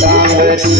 Hare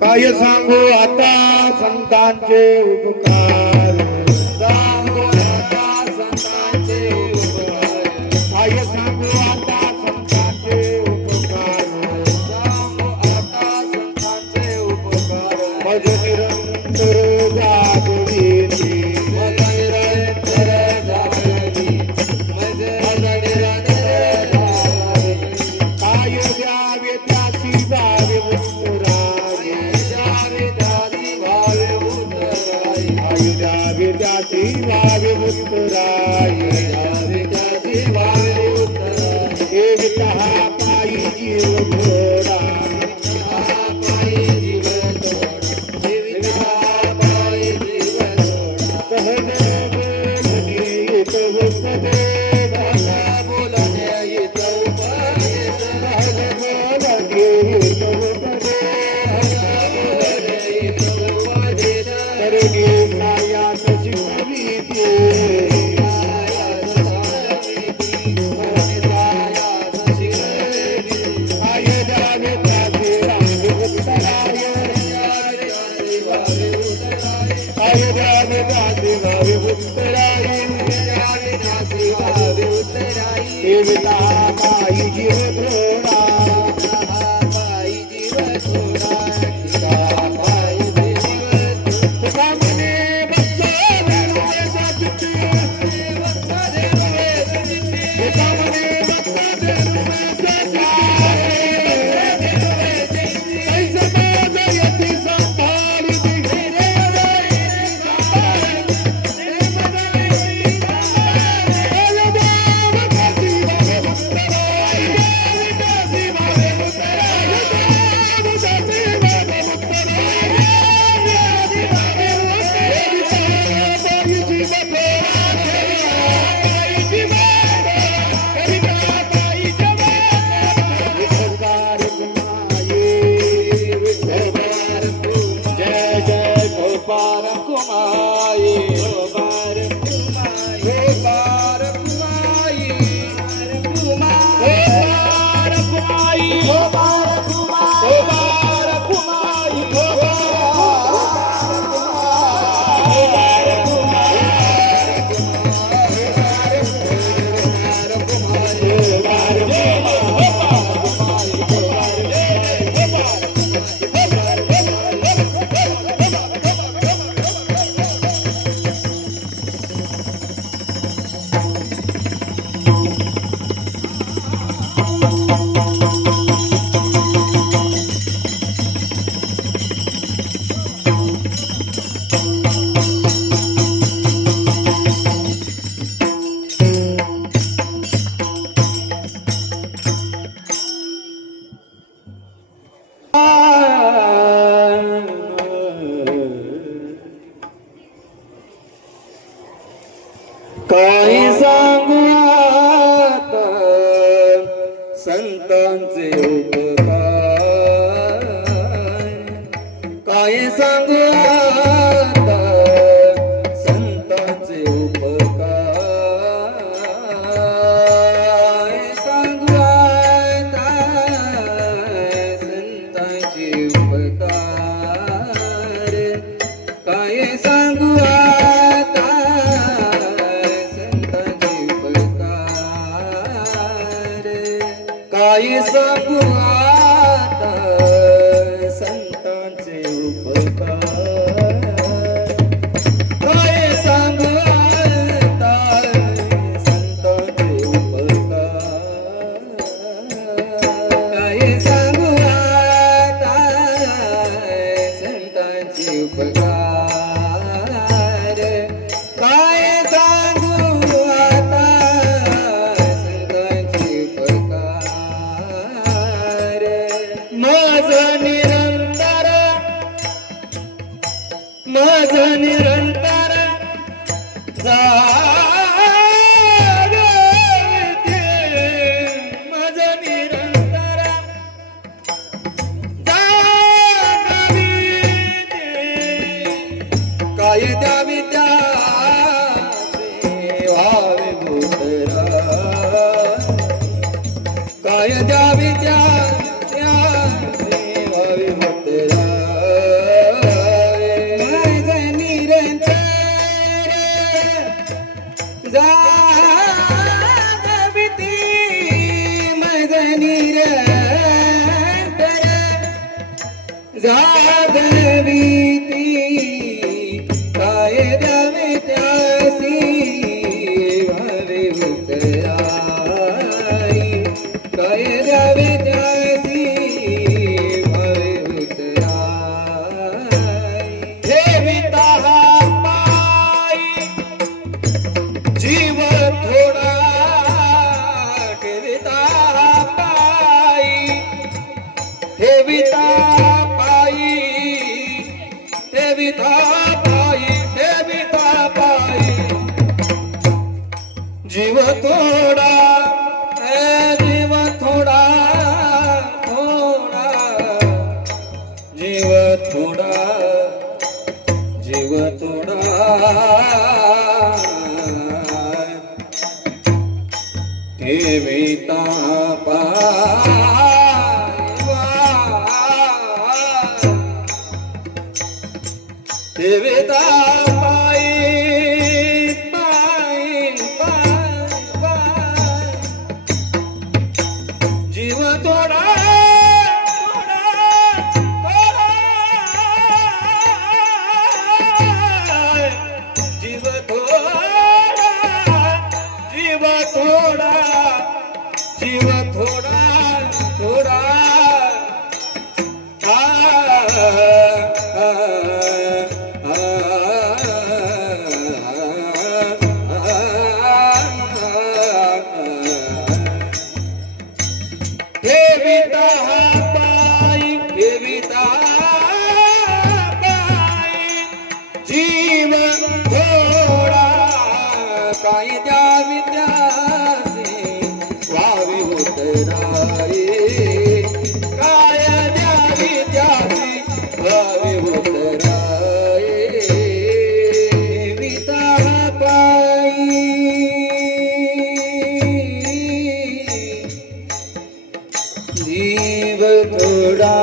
काय सांगू आता संतांचे उपकार, सांगू आता संतांचे उपकार, काय सांगू आता संतांचे उपकार, सांगू आता संतांचे उपकार, मज निरंतर जागविती, मज निरंतर जागविती, मज निरंतर जागविती, काय द्यावे त्याची द्यावे उत्तरा, विद्यार्थी भावे उत्तराय, विद्यार्थी भावे उत्तराय, एकता पायी जीव थोडा, पायी जीव थोडा, एकता पायी जीव थोडा, सहज बोलणे येत उपदेश, सहज बोलणे येत उपदेश, काही सांगू आता संतांचे उपकार, काही सांगू आता संतांचे उपकार, सांगू आता संतांचे उपकार, काय सांगू काय सांगू आता संतांचे उपकार, काय सांगू आता संतांचे उपकार, काय सांगू आता संतांचे उपकार, काय सांगू आता उतराई काय द्यावे त्यासी भावे उतराई ठेविता पायी जीव थोडा ठेविता पायी ठेविता पायी ठेविता पायी ठेविता पायी जीव थोडा जीव थोडा थोडा जीव थोडा जीव थोडा ठेविता पायी ठेविता पायी पायी पायी जीव थोडा जीव थोडा जीव थोडा जीव थोडा थोडा ठेविता पायी ठेविता पायी जीव थोडा काय द्यावी त्यासी व्हावी उतराई काय द्यावी त्यासी व्हावी उतराई ठेविता पायी जीव थोडा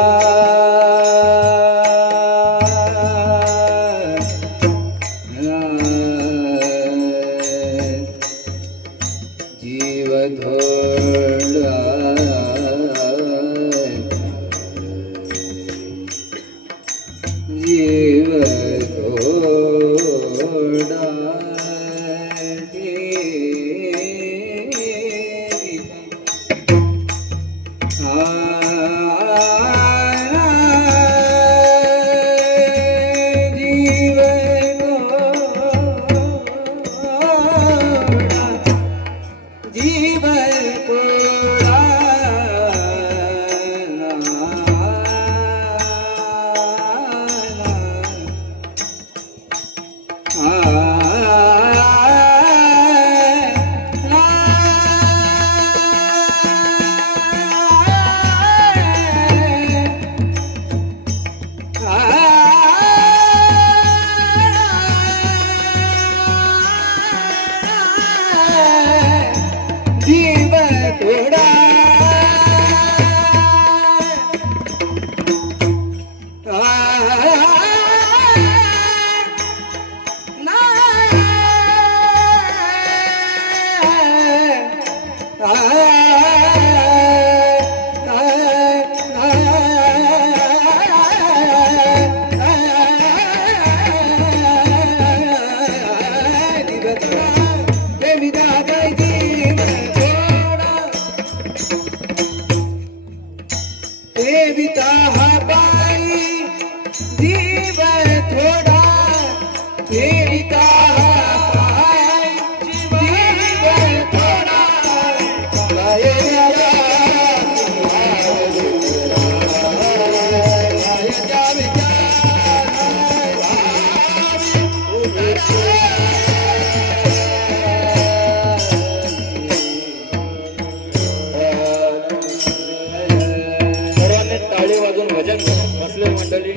जीव थोडा जीव थोडा जीव थोडा जीव थोडा ठेविता पायी जीव थोडा ठेविता पायी जीव थोडा काय द्यावे टाळी वाजून भजन बसले मंडळी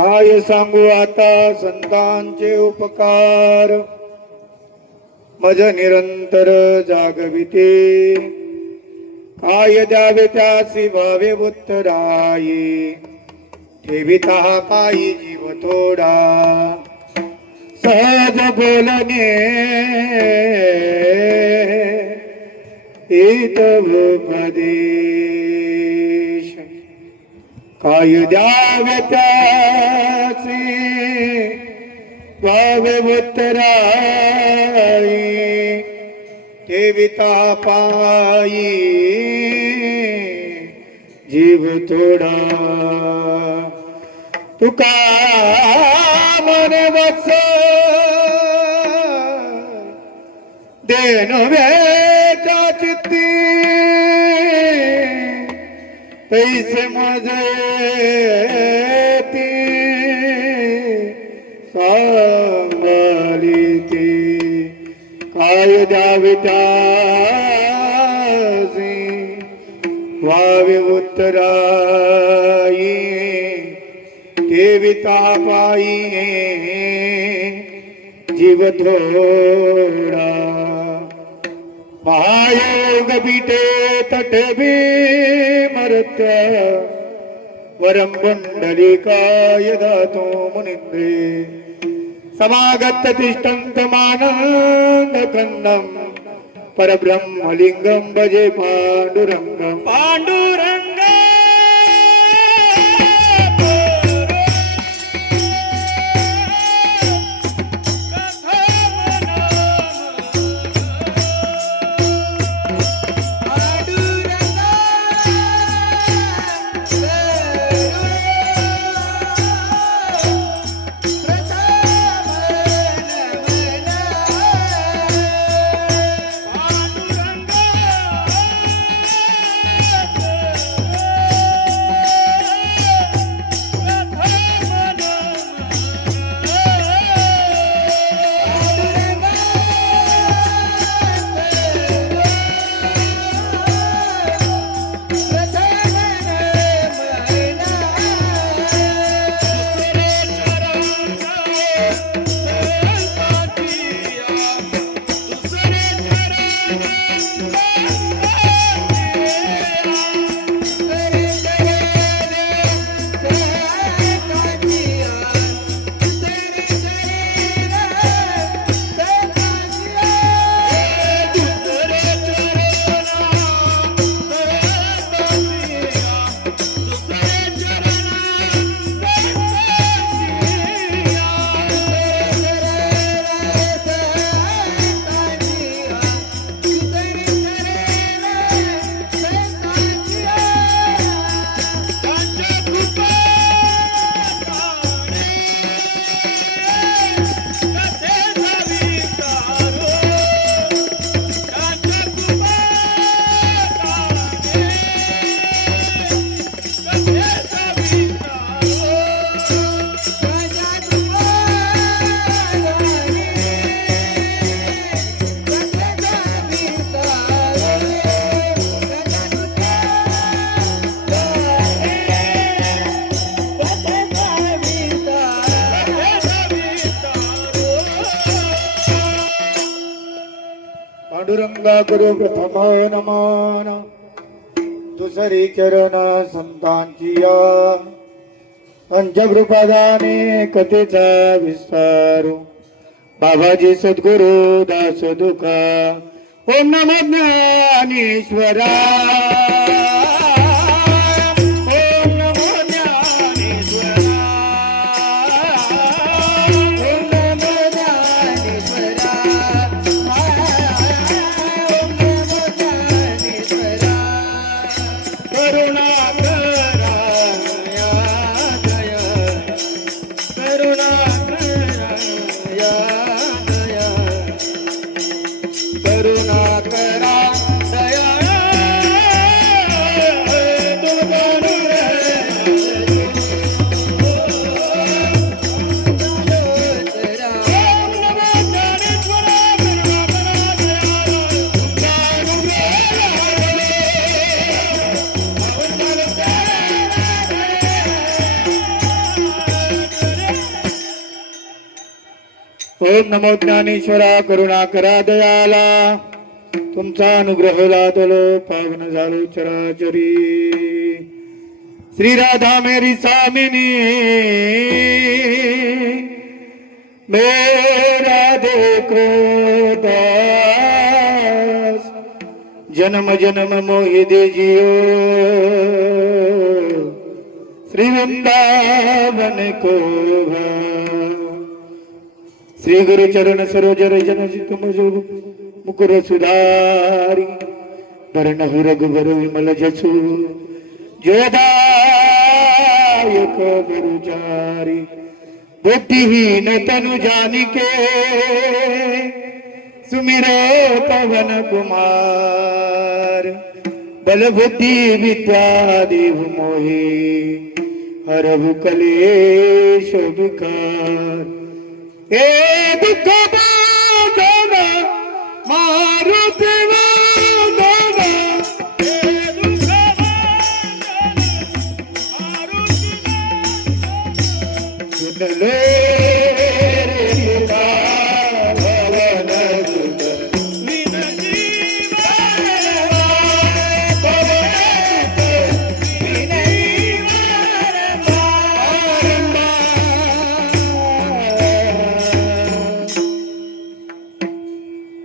काय सांगू आता संतांचे उपकार, मज निरंतर जागविते. काय द्यावे त्यासी भावे उत्तराई, ठेविता पायी जीव थोडा. सहज बोलणे हितवोपदेश, काय द्यावे त्याचे भावे उत्तराई, ठेविता पायी जीव थोडा. तुका मने वत्स देन वेचा चित्ती, तैसे मजे ती सांभाळीती. काय द्यावे त्यासी व्हावे उत्तराई, ठेविता पायी जीव थोडा. महायोग पीठे तटे भीमर्त्य, वरं पुंडलिकाय दातो मुनीन्द्रे. समागत्य तिष्ठन्तमानन्दकन्दं, परब्रह्मलिङ्गं भजे पाण्डुरङ्गं. पाण्डुरङ्ग पांडुरंगा गुरु प्रथमाय नमन. दुसरी चरण संतांची या, पंचकृपादाने कथेचा विस्तार. बाबाजी सद्गुरु दास दुखा. ओम नमो ज्ञानेश्वरा. ओम नमो ज्ञानेश्वरा करुणाकरा दयाला तुमचा अनुग्रह लादलो पावन झालो चराचरी श्री राधा मेरी सामिनी मेरा देखो दास जन्म जन्म मोहि दे जियो श्री वृंदावन को श्री गुरु चरण सरोज रजन तुम मुकुर सुधारी वरण रघुवर विमल जसु जोदायक गुरुचारी बुद्धिहीन तनु जानिके सुमिरो पवन कुमार बल बुद्धि विद्या देव मोहि हरहु कलेश विकार ए दुख बांधन मारुति नंदन ए दुख बांधन सुन ले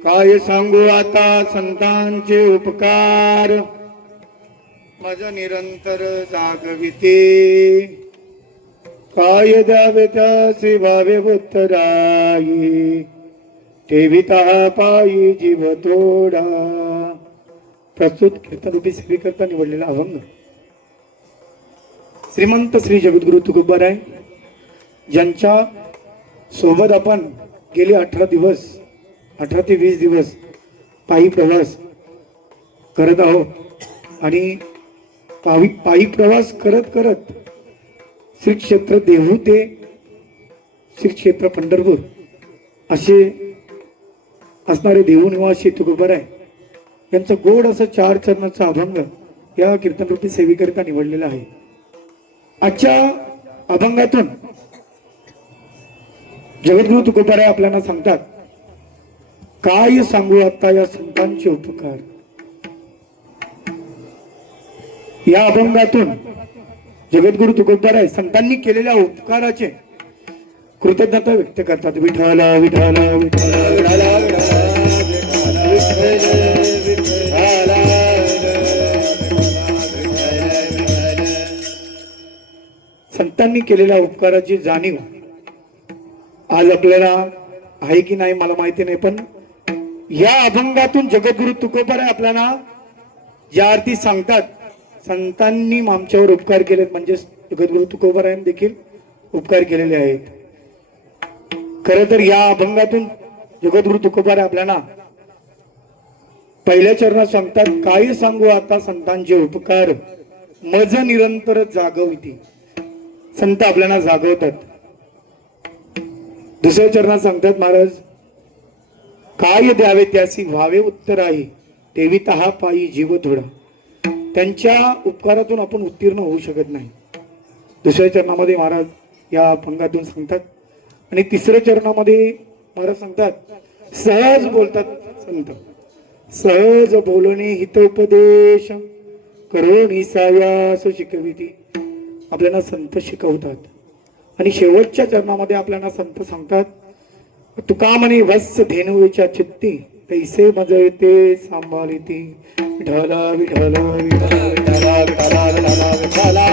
काय सांगू आता संतांचे उपकार मज निरंतर जागविते काय द्यावे त्यासे भावे उत्तराई ठेविता पायी जीव तोडा. प्रस्तुत कीर्तनरूपी सेवेकरता निवडलेला अभंग श्रीमंत श्री जगद्गुरु तुकोबाराय ज्यांच्या सोबत आपण गेले 18 ते 20 दिवस पायी प्रवास करत आहोत आणि पायी प्रवास करत करत श्री क्षेत्र देहू ते श्री क्षेत्र पंढरपूर असे असणारे देहू निवासी तुकोबाराय यांचं गोड असं 4 चरणाचा अभंग या कीर्तनरूपी सेवेकरिता निवडलेला आहे. आजच्या अभंगातून जगद्गुरु तुकोबाराय आपल्याला सांगतात काय सांगू आता या संतांचे उपकार. या अभंगातून जगद्गुरु तुकोबाराय संतांनी केलेल्या उपकाराचे कृतज्ञता व्यक्त करतात. विठ्ठला विठ्ठला विठ्ठला संतांनी केलेल्या उपकाराची जाणीव आज आपल्याला आहे की नाही मला माहिती नाही, पण या अभंगातून जगद्गुरु तुकोबाराय आपल्याला ज्या अर्थी सांगतात संतांनी आमच्यावर उपकार केलेत म्हणजे जगद्गुरु तुकोबारायांनी देखील उपकार केलेले आहेत. खर तर या अभंगातून जगद्गुरु तुकोबाराय आपल्याला पहिल्या चरणात सांगतात काय सांगू आता संतांचे उपकार मज निरंतर जागविती. संत आपल्याला जागवतात. दुसऱ्या चरणात सांगतात महाराज काय द्यावे त्यासी व्हावे उत्तराई ठेविता पायी जीव थोडा. त्यांच्या उपकारातून आपण उत्तीर्ण होऊ शकत नाही. दुसऱ्या चरणामध्ये महाराज या अभंगातून सांगतात आणि तिसऱ्या चरणामध्ये महाराज सांगतात सहज बोलतात संत. सहज बोलणे हितोपदेश करोनी सायास शिकविती. आपल्याला संत शिकवतात. आणि शेवटच्या चरणामध्ये आपल्याला संत सांगतात तुका म्हणे वत्स धेनुच्या चित्ती तैसे मज येते सांभाळिती. विठ्ठला विठ्ठला विठ्ठला विठ्ठला विठ्ठला विठ्ठला.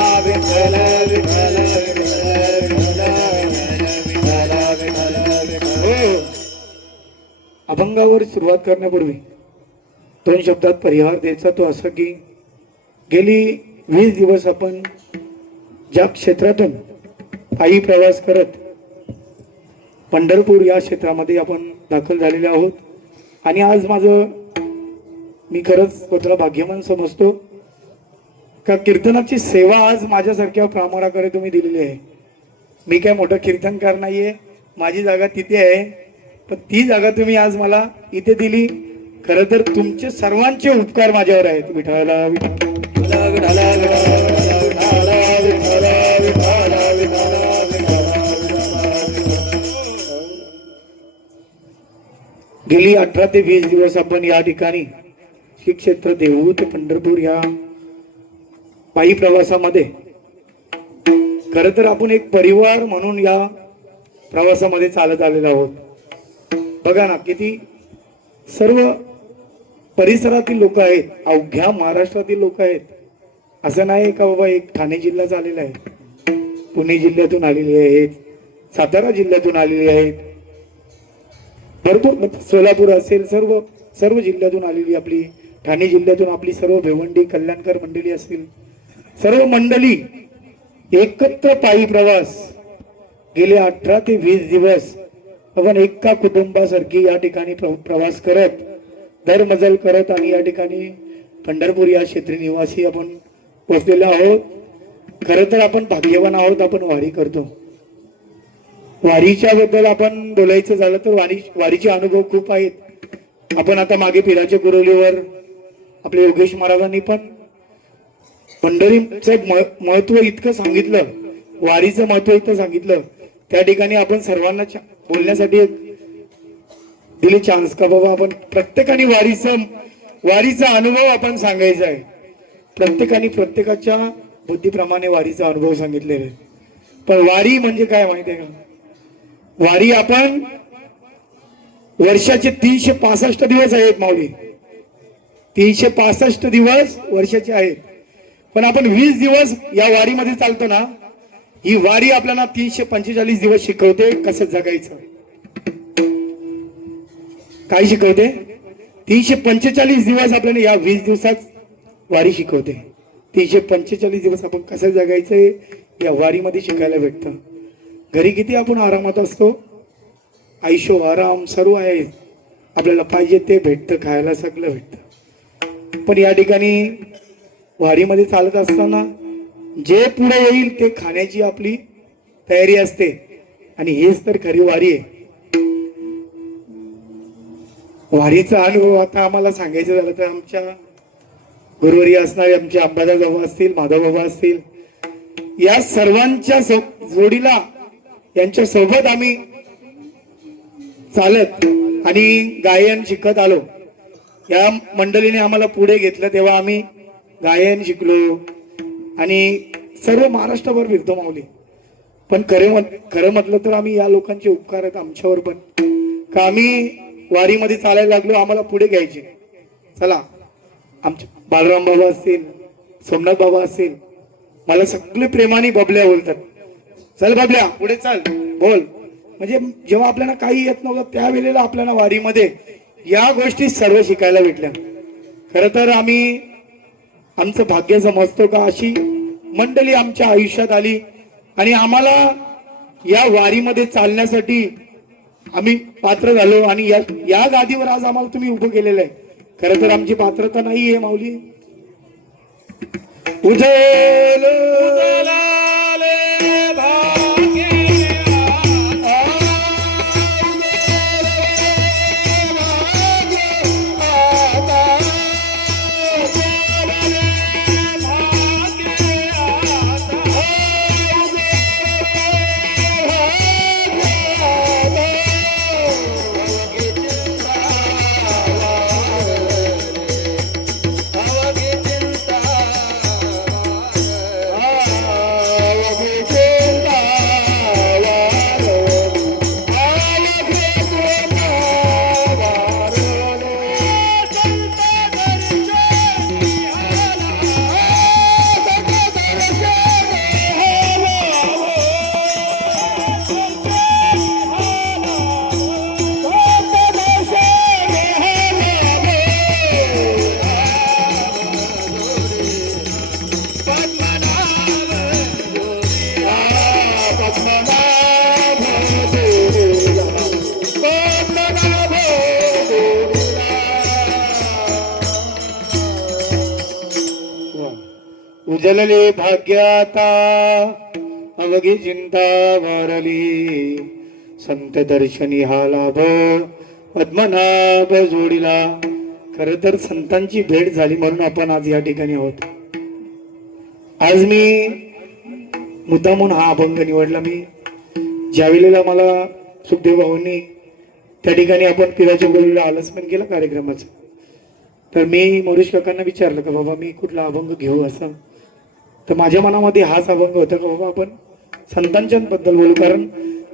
अभंगावर सुरुवात करण्यापूर्वी 2 शब्दात परिहार द्यायचा तो असं की गेली 20 दिवस आपण ज्या क्षेत्रातून पायी प्रवास करत पंढरपूर या क्षेत्रामध्ये आपण दाखल झालेले आहोत. आणि आज मी खरंच स्वतःला भाग्यवान समजतो का कीर्तनाची सेवा आज माझ्यासारख्या प्रामाणाकडे तुम्ही दिलेली आहे. मी काय मोठं कीर्तनकार नाहीये, माझी जागा तिथे आहे, पण ती जागा तुम्ही आज मला इथे दिली. खरं तर तुमचे सर्वांचे उपकार माझ्यावर आहेत. विठ्ठला विठ्ठला विठ्ठला विठ्ठला. गेली 18 ते 20 दिवस आपण या ठिकाणी श्री क्षेत्र देहू ते पंढरपूर या पायी प्रवासामध्ये खर तर आपण एक परिवार म्हणून या प्रवासामध्ये चालत आलेलो आहोत. बघा ना, किती सर्व परिसरातील लोक आहेत, अवघ्या महाराष्ट्रातील लोक आहेत. असं नाही का बाबा एक ठाणे जिल्हा आलेला आहे, पुणे जिल्ह्यातून आलेले आहेत, सातारा जिल्ह्यातून आलेले आहेत, भरपूर सोलापूर असेल, सर्व सर्व जिल्ह्यातून आलेली आपली, ठाणे जिल्ह्यातून आपली सर्व भिवंडी कल्याणकर मंडळी असतील, सर्व मंडळी एकत्र पायी प्रवास गेले 18 ते 20 दिवस आपण एका कुटुंबासारखी या ठिकाणी प्रवास करत, दरमजल करत आणि या ठिकाणी पंढरपूर या क्षेत्री निवासी आपण पोहोचलेलो आहोत. खरं तर आपण भाग्यवान आहोत, आपण वारी करतो. वारीच्या बद्दल आपण बोलायचं झालं तर वारीचे अनुभव खूप आहेत. आपण आता मागे पिराच्या कुरोलीवर आपले योगेश महाराजांनी पण पंढरीचं महत्व इतकं सांगितलं, वारीचं महत्व इतकं सांगितलं. त्या ठिकाणी आपण सर्वांना बोलण्यासाठी दिले चान्स का बाबा आपण प्रत्येकाने वारीचा अनुभव आपण सांगायचा आहे. प्रत्येकाने प्रत्येकाच्या बुद्धीप्रमाणे वारीचा अनुभव सांगितलेला आहे. पण वारी म्हणजे काय माहिती आहे का? वारी आपण वर्षाचे 365 दिवस आहेत माऊली, 365 दिवस वर्षाचे आहेत. पण आपण 20 दिवस या वारीमध्ये चालतो ना, ही वारी आपल्याला 345 दिवस शिकवते कसं जगायचं. काय शिकवते? 345 दिवस आपल्याला या 20 दिवसात वारी शिकवते. 345 दिवस आपण कसं जगायचंय या वारीमध्ये शिकायला भेटतं. घरी किती आपण आरामात असतो, आयुष्य आराम सर्व आहे, आपल्याला पाहिजे ते भेटतं, खायला सगळं भेटतं. पण या ठिकाणी वारीमध्ये चालत असताना जे पुढे येईल ते खाण्याची आपली तयारी असते. आणि हेच तर खरी वारी आहे. वारीचा अनुभव आता आम्हाला सांगायचं झालं तर आमच्या गुरुवारी असणारे आमचे अंबादास बाबा असतील, माधव बाबा असतील, या सर्वांच्या जोडीला यांच्या सोबत आम्ही चालत आणि गायन शिकत आलो. या मंडळीने आम्हाला पुढे घेतलं तेव्हा आम्ही गायन शिकलो आणि सर्व महाराष्ट्रभर फिरतो माऊली. पण खरं म्हटलं तर आम्ही या लोकांचे उपकार आहेत आमच्यावर पण, का आम्ही वारीमध्ये चालायला लागलो, आम्हाला पुढे घ्यायचे. चला, आमचे बालराम बाबा असतील, सोमनाथ बाबा असतील, मला सगळे प्रेमाने बबल्या बोलतात. चल बबल्या पुढे चल बोल. म्हणजे जेव्हा आपल्याला काही येत नव्हतं त्यावेळेला आपल्याला वारीमध्ये या गोष्टी सर्व शिकायला भेटल्या. खरं तर आम्ही आमचं भाग्य समजतो का अशी मंडळी आमच्या आयुष्यात आली आणि आम्हाला या वारीमध्ये चालण्यासाठी आम्ही पात्र झालो. आणि या गादीवर आज आम्हाला तुम्ही उभं केलेलं आहे. खरं तर आमची पात्रता नाही आहे माऊली. उजल उजलले भाग्याता अवघी चिंता वारली, संत दर्शनी हा लाभ पद्मनाभ जोडीला. खर तर संतांची भेट झाली म्हणून आपण आज या ठिकाणी आहोत. आज मी मुद्दामून हा अभंग निवडला. मी ज्या वेळेला मला सुखदेव भाऊंनी त्या ठिकाणी आपण पिराच्या गोळीला आलसमन केलं कार्यक्रमाचं. तर मी मोरेश काकांना विचारलं का बाबा मी कुठला अभंग घेऊ असं. तर माझ्या मनामध्ये हाच अभंग होता का बाबा आपण संतांच्याबद्दल बोलू, कारण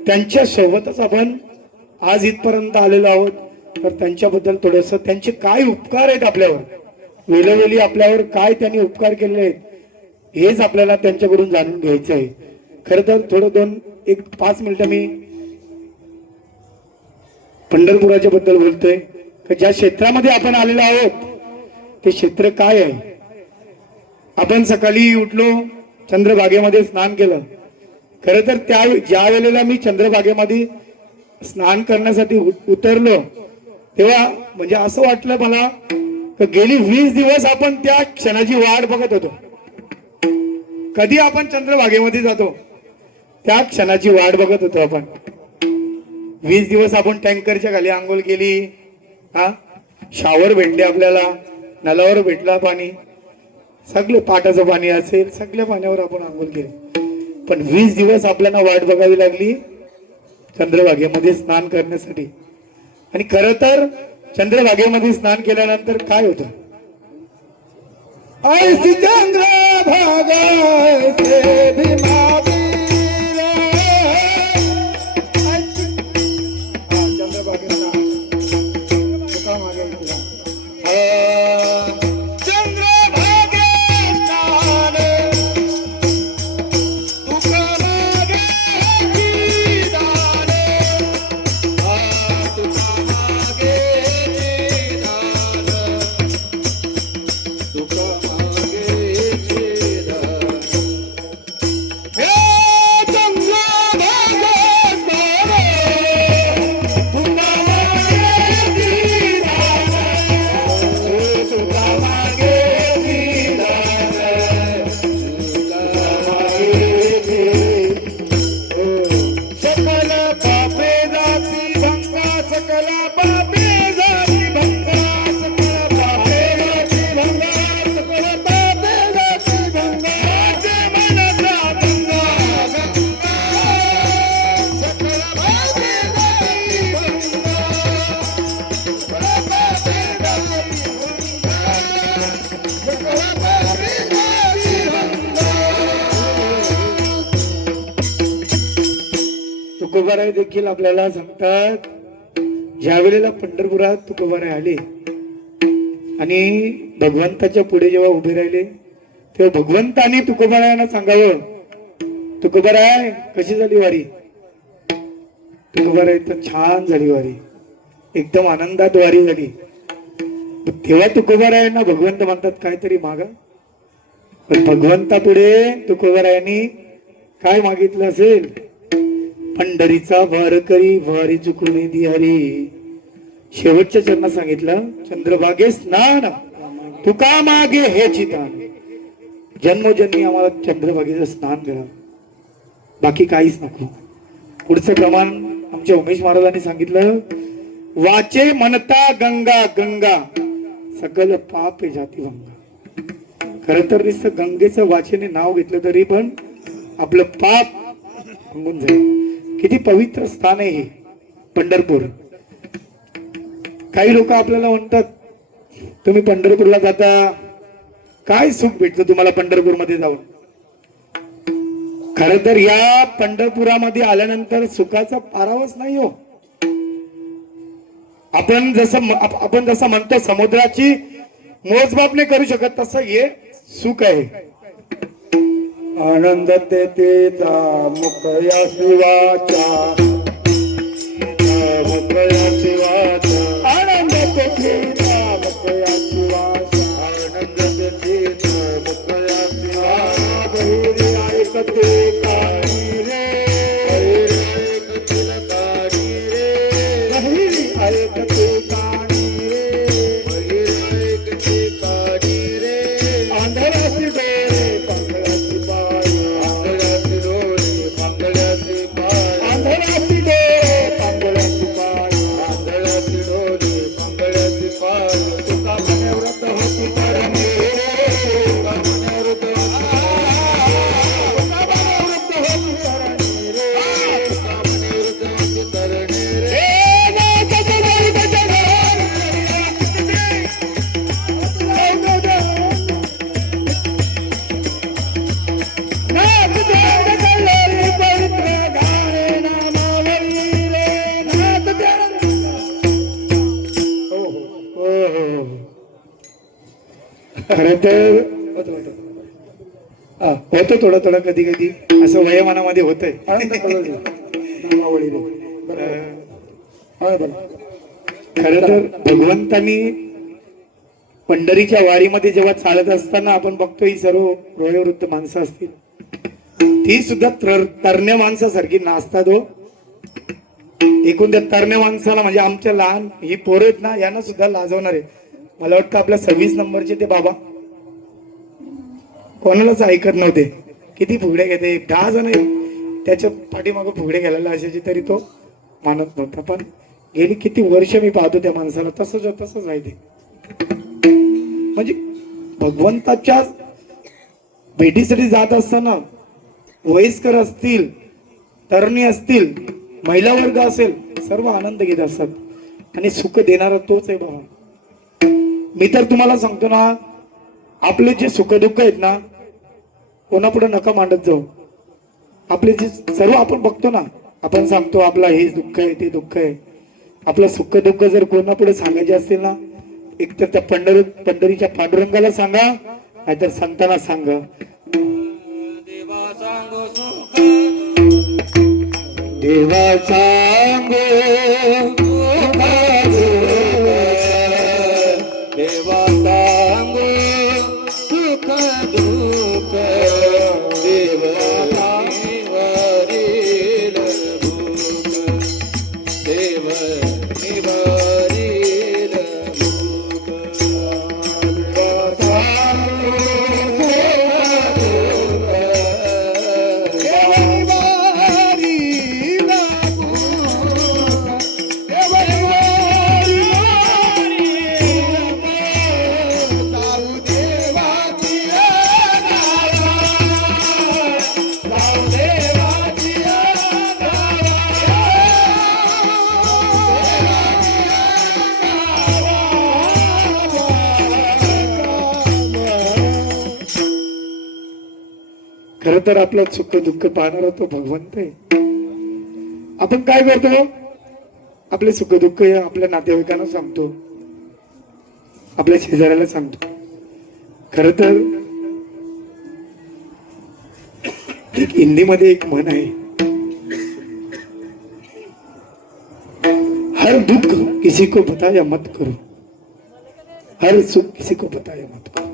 त्यांच्या सोबतच आपण आज इथपर्यंत आलेलो आहोत. तर त्यांच्याबद्दल थोडंसं त्यांचे काय उपकार आहेत आपल्यावर, वेळोवेळी आपल्यावर काय त्यांनी उपकार केलेले आहेत हेच आपल्याला त्यांच्याकडून जाणून घ्यायचं आहे. खरं तर थोडं 5 मिनिटं मी पंढरपुराच्या बद्दल बोलतोय की ज्या क्षेत्रामध्ये आपण आलेलो आहोत ते क्षेत्र काय आहे. आपण सकाळी उठलो, चंद्रभागेमध्ये स्नान केलं. खरं तर ज्या वेळेला मी चंद्रभागेमध्ये स्नान करण्यासाठी उतरलो तेव्हा म्हणजे असं वाटलं मला की गेली 20 दिवस आपण त्या क्षणाची वाट बघत होतो. कधी आपण चंद्रभागेमध्ये जातो त्या क्षणाची वाट बघत होतो आपण. 20 दिवस आपण टँकरच्या खाली आंघोळ केली, शावर भेटले आपल्याला, नलावर भेटला पाणी, सगळे पाटाचं पाणी असेल सगळ्या पाण्यावर आपण आंघोळ केली. पण 20 दिवस आपल्याला वाट बघावी लागली चंद्रभागेमध्ये स्नान करण्यासाठी. आणि खरं तर चंद्रभागेमध्ये स्नान केल्यानंतर काय होतं, ऐसी चंद्रभागा से भी तुकोबाराय देखील आपल्याला सांगतात ज्या वेळेला पंढरपुरात तुकोबाराय आले आणि भगवंताच्या पुढे जेव्हा उभे राहिले तेव्हा भगवंताने तुकोबारायांना सांगावं, तुकोबाराय कशी झाली वारी. तुकोबाराय तर छान झाली वारी, एकदम आनंदात वारी झाली. तेव्हा तुकोबारायांना भगवंत म्हणतात काहीतरी मागा. पण भगवंता पुढे तुकोबारायांनी काय मागितलं असेल, पंढरीचा वार करी वारी चुकून हरी. शेवटच्या चरणात सांगितलं चंद्रभागे स्नान तुका मागे हे चितान. जन्मोजन्मी आम्हाला चंद्रभागेचं स्नान करा, बाकी काहीच नको. पुढचं प्रमाण आमच्या उमेश महाराजांनी सांगितलं, वाचे म्हणता गंगा गंगा सकल पाप जाती भंगा. खरं तर नुसतं गंगेचं वाचेने नाव घेतलं तरी पण आपलं पाप भंगून जाईल. किती पवित्र स्थान आहे हे पंढरपूर. काही लोक आपल्याला म्हणतात तुम्ही पंढरपूरला जाता, काय सुख भेटतं तुम्हाला पंढरपूरमध्ये जाऊन. खर तर या पंढरपुरामध्ये आल्यानंतर सुखाचा पारावच नाही हो. आपण जसं म्हणतो समुद्राची मोजमाप नाही करू शकत तसं हे सुख आहे. आनंद तेचा मुखया शिवाचा, मुखया शिवाचा, आनंद तेचा मुखया शिवाचा, आनंद तेचा मुखया शिवाचा. बहिरी ऐकते काळी रे, बहिरी ऐकते काळी रे, बहिरी ऐकते काळी रे, बहिरी ऐकते काळी रे. आंधळाची डोळे पंगळाची पाय, आंधळाची डोळे पंगळाची पाय, आंधळाची खरं तर होतं थोडं थोडं कधी कधी असं वयोमानामध्ये होतंय. आनंद कळवली नामावळीने. बरोबर. हा बरं. खरं तर भगवंतांनी पंढरीच्या वारीमध्ये जेव्हा चालत असताना आपण बघतो ही सर्व वयोवृद्ध माणसं असतील, ती सुद्धा तरण्या माणसासारखी नाचतात हो. एकूण त्या तरण्या माणसाला म्हणजे आमच्या लहान ही पोरं आहेत ना, यांना सुद्धा लाजवणार आहे. मला वाटतं आपल्या 26 नंबरचे ते बाबा कोणालाच ऐकत नव्हते. किती फुगडे घेते, 10 जण त्याच्या पाठीमागं फुगडे घ्यायला असायचे तरी तो मानत नव्हता. पण गेली किती वर्ष मी पाहतो त्या माणसाला तसंच आहे ते. म्हणजे भगवंताच्या भेटीसाठी जात असताना वयस्कर असतील, तरुणी असतील, महिला वर्ग असेल, सर्व आनंद घेत असतात आणि सुख देणारा तोच आहे बाबा. मी तर तुम्हाला सांगतो ना, आपले जे सुख दुःख आहेत ना, कोणापुढे नका मांडत जाऊ. आपले जे सर्व आपण बघतो ना, आपण सांगतो आपला हे दुःख आहे, ते दुःख आहे. आपलं सुख दुःख जर कोणापुढे सांगायचे असतील ना, एक तर त्या पंढरीच्या पांडुरंगाला सांगा, नाहीतर संतांना सांगा. देवा सांगो देवा सांगो सुख दुःख देव निवारील भूक देव निवारील भूक खर तर आपलं सुख दुःख पाहणारा तो भगवंत आहे. आपण काय करतो, आपले सुख दुःख आपल्या नातेवाईकांना सांगतो, आपल्या शेजाऱ्याला सांगतो. खर तर एक हिंदीमध्ये एक म्हण आहे, हर दुख किसी को बताया मत करो, हर सुख किसी को बताया मत करो.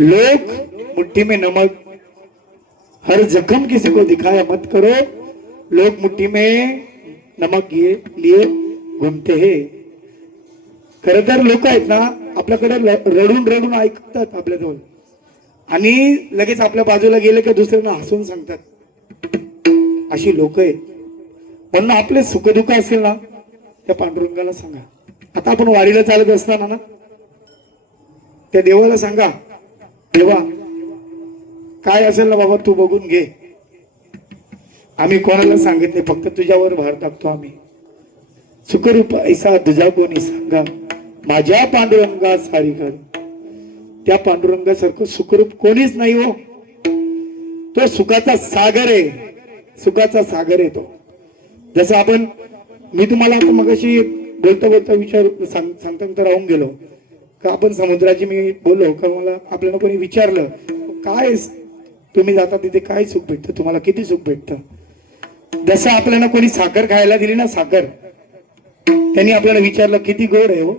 लोग मुट्ठी में नमक, हर जख्म किसी को दिखाया मत करो, लोग मुट्ठी में नमक लिए घूमते हैं. खरं तर लोक आहेत ना, आपल्याकडे रडून रडून ऐकतात आपल्याजवळ आणि लगेच आपल्या बाजूला गेले की दुसऱ्यांना हसून सांगतात. अशी लोक आहेत. म्हणून आपले सुखदुःख असेल ना, त्या पांडुरंगाला सांगा. आता आपण वारीला चालत असताना ना, त्या देवाला सांगा, देवा काय असेल ना बाबा तू बघून घे, आम्ही कोणाला सांगित नाही, फक्त तुझ्यावर भार टाकतो आम्ही. सुखरूप ऐसा तुझा कोणी सांगा, माझ्या पांडुरंगा सारी कर. त्या पांडुरंगासारखं सुखरूप कोणीच नाही हो. तो सुखाचा सागर आहे, सुखाचा सागर आहे तो. जसं आपण, मी तुम्हाला आता मगाशी बोलता बोलता सांगता राहून गेलो का, आपण समुद्राची मी बोललो का, मला आपल्याला कोणी विचारलं काय तुम्ही जाता तिथे काय सुख भेटतं, तुम्हाला किती सुख भेटतं. जसं आपल्याला कोणी साखर खायला दिली ना, साखर, त्यांनी आपल्याला विचारलं किती गोड आहे हो,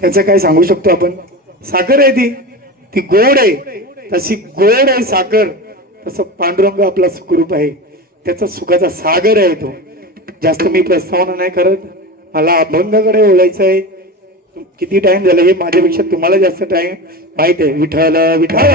त्याचं काय सांगू शकतो आपण. साखर आहे ती गोड आहे, तशी गोड आहे साखर. तसं पांडुरंग आपला सुखरूप आहे, त्याचा सुखाचा सागर आहे तो. जास्त मी प्रस्तावना नाही करत, मला अभंगाकडे बोलायचं आहे. किती टाइम झाला हे माझ्यापेक्षा तुम्हाला जास्त टाइम माहित आहे. विठ्ठल विठ्ठल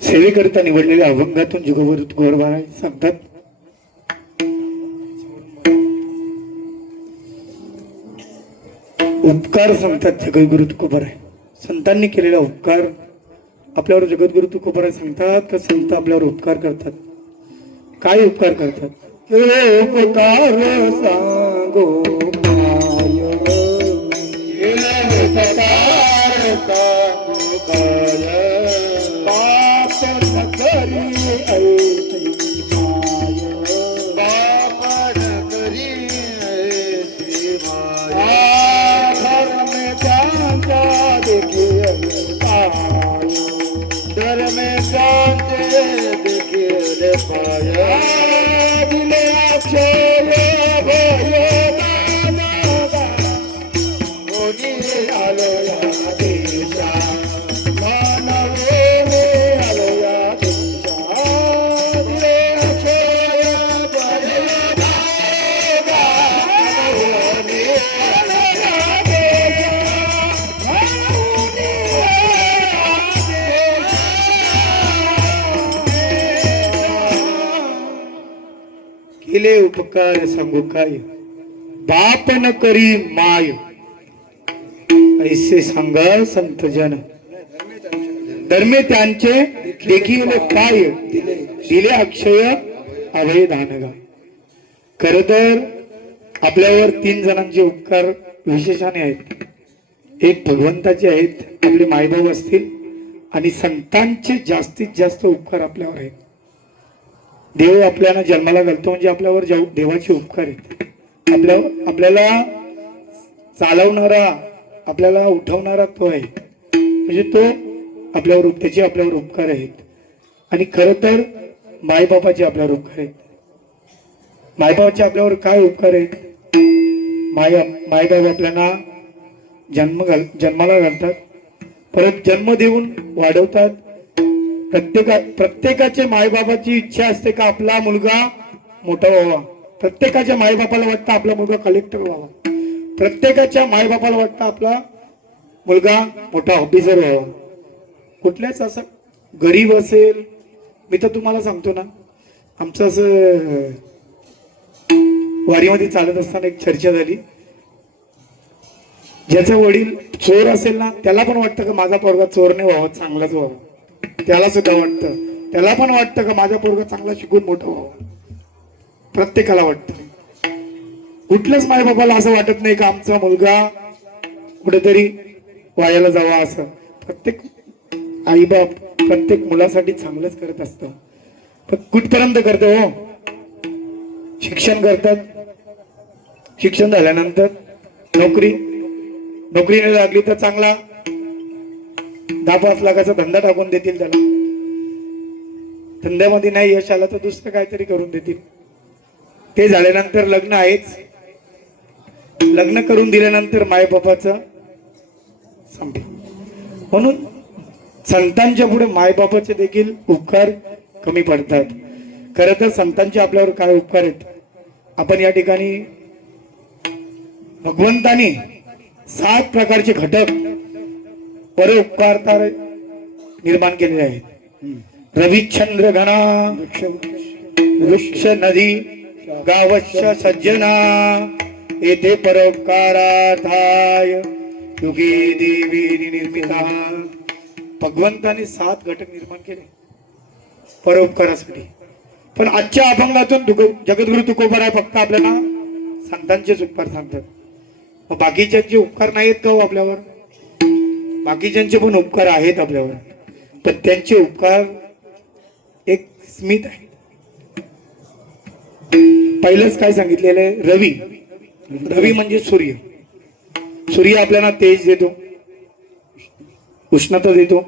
सेवेकरिता निवडलेल्या अभंगातून जुगवर गोरवारा सांगतात. उपकार सांगतात जगद्गुरु तुकोबाराय. संतांनी केलेला उपकार आपल्यावर जगद्गुरु तुकोबाराय सांगतात का, संत आपल्यावर उपकार करतात. काय उपकार करतात, उपकार सांगो उपकार सांगू काय बाप न करी ऐसी माय बापन करी ऐसी माया धर्म त्यांचा देखील पाय धर्म शांते देखील पाया दिले अक्षय भय दादा कोणी आलो या देशा मानवे आलो या देशा दिले अक्षय भय दादा मानवे आलो या देशा मानवे केले उपकार सांगू काय बाप न करी माय ऐसे सांगा संत जन धर्मे त्यांचे देखील काय दिले अक्षय अभय दानगा. खर तर आपल्यावर 3 जणांचे उपकार विशेषाने आहेत. एक भगवंताचे आहेत, आपले मायबाप असतील, आणि संतांचे जास्तीत जास्त उपकार आपल्यावर आहेत. देव आपल्याला जन्माला घालतो म्हणजे आपल्यावर देवाचे उपकार आहेत. आपल्याला चालवणारा, आपल्याला उठवणारा तो आहे, म्हणजे तो त्याचे आपल्यावर उपकार आहेत. आणि खरं तर मायबापाचे आपल्यावर उपकार आहेत. मायबापाचे आपल्यावर काय उपकार आहेत? मायबाप आपल्याला जन्माला घालतात, परत जन्म देऊन वाढवतात. प्रत्येकाच्या मायबापाची इच्छा असते का आपला मुलगा मोठा व्हावा. प्रत्येकाच्या मायबापाला वाटतं आपला मुलगा कलेक्टर व्हावा. प्रत्येकाच्या मायबापाला वाटतं आपला मुलगा मोठा ऑफिसर व्हावा. कुठल्याच असं गरीब असेल, मी तर तुम्हाला सांगतो ना, आमचं असं वारीमध्ये चालत असताना एक चर्चा झाली. ज्याचा वडील चोर असेल ना, त्याला पण वाटतं का माझा पोरगा चोर नाही व्हावा, चांगलाच व्हावा. त्याला सुद्धा वाटतं, त्याला पण वाटतं का माझा पोरगा चांगला शिकून मोठा व्हावा. प्रत्येकाला वाटतं. कुठल्याच मायबापाला असं वाटत नाही का आमचा मुलगा कुठेतरी वायाला जावा असं. प्रत्येक आईबाप प्रत्येक मुलासाठी चांगलंच करत असतं. पण कुठपर्यंत करतो? हो, शिक्षण करतात. शिक्षण झाल्यानंतर नोकरीने लागली तर चांगला 10-5 लाखाचा धंदा टाकून देतील त्याला. धंद्यामध्ये नाही यश आलं तर दुसरं काहीतरी करून देतील. ते झाल्यानंतर लग्न आहेच. लग्न करून दिल्यानंतर मायबापाचं संपलं. म्हणून संतांच्या पुढे मायबापाचे देखील उपकार कमी पडतात. खरं तर संतांचे आपल्यावर काय उपकार आहेत? आपण या ठिकाणी भगवंतानी 7 प्रकारचे घटक परोपकारता निर्माण केलेले आहेत. रविचंद्र घना वृक्ष नदी गावश्च सज्जना येथे परोपकारार्थाय युगे देवी निर्मिता. भगवंताने 7 घटक निर्माण केले परोपकारासाठी. पण आजच्या अभंगातून जगद्गुरु तुकोबराय फक्त आपल्याला संतांचेच उपकार सांगतात. मग बाकीच्यांचे उपकार नाहीत का हो आपल्यावर? बाकीच्यांचे पण उपकार आहेत आपल्यावर, पण त्यांचे उपकार एक स्मित आहे. पहिलंच काय सांगितलेलं आहे? रवी. रवी म्हणजे सूर्य. सूर्य आपल्याला तेज देतो, उष्णता देतो.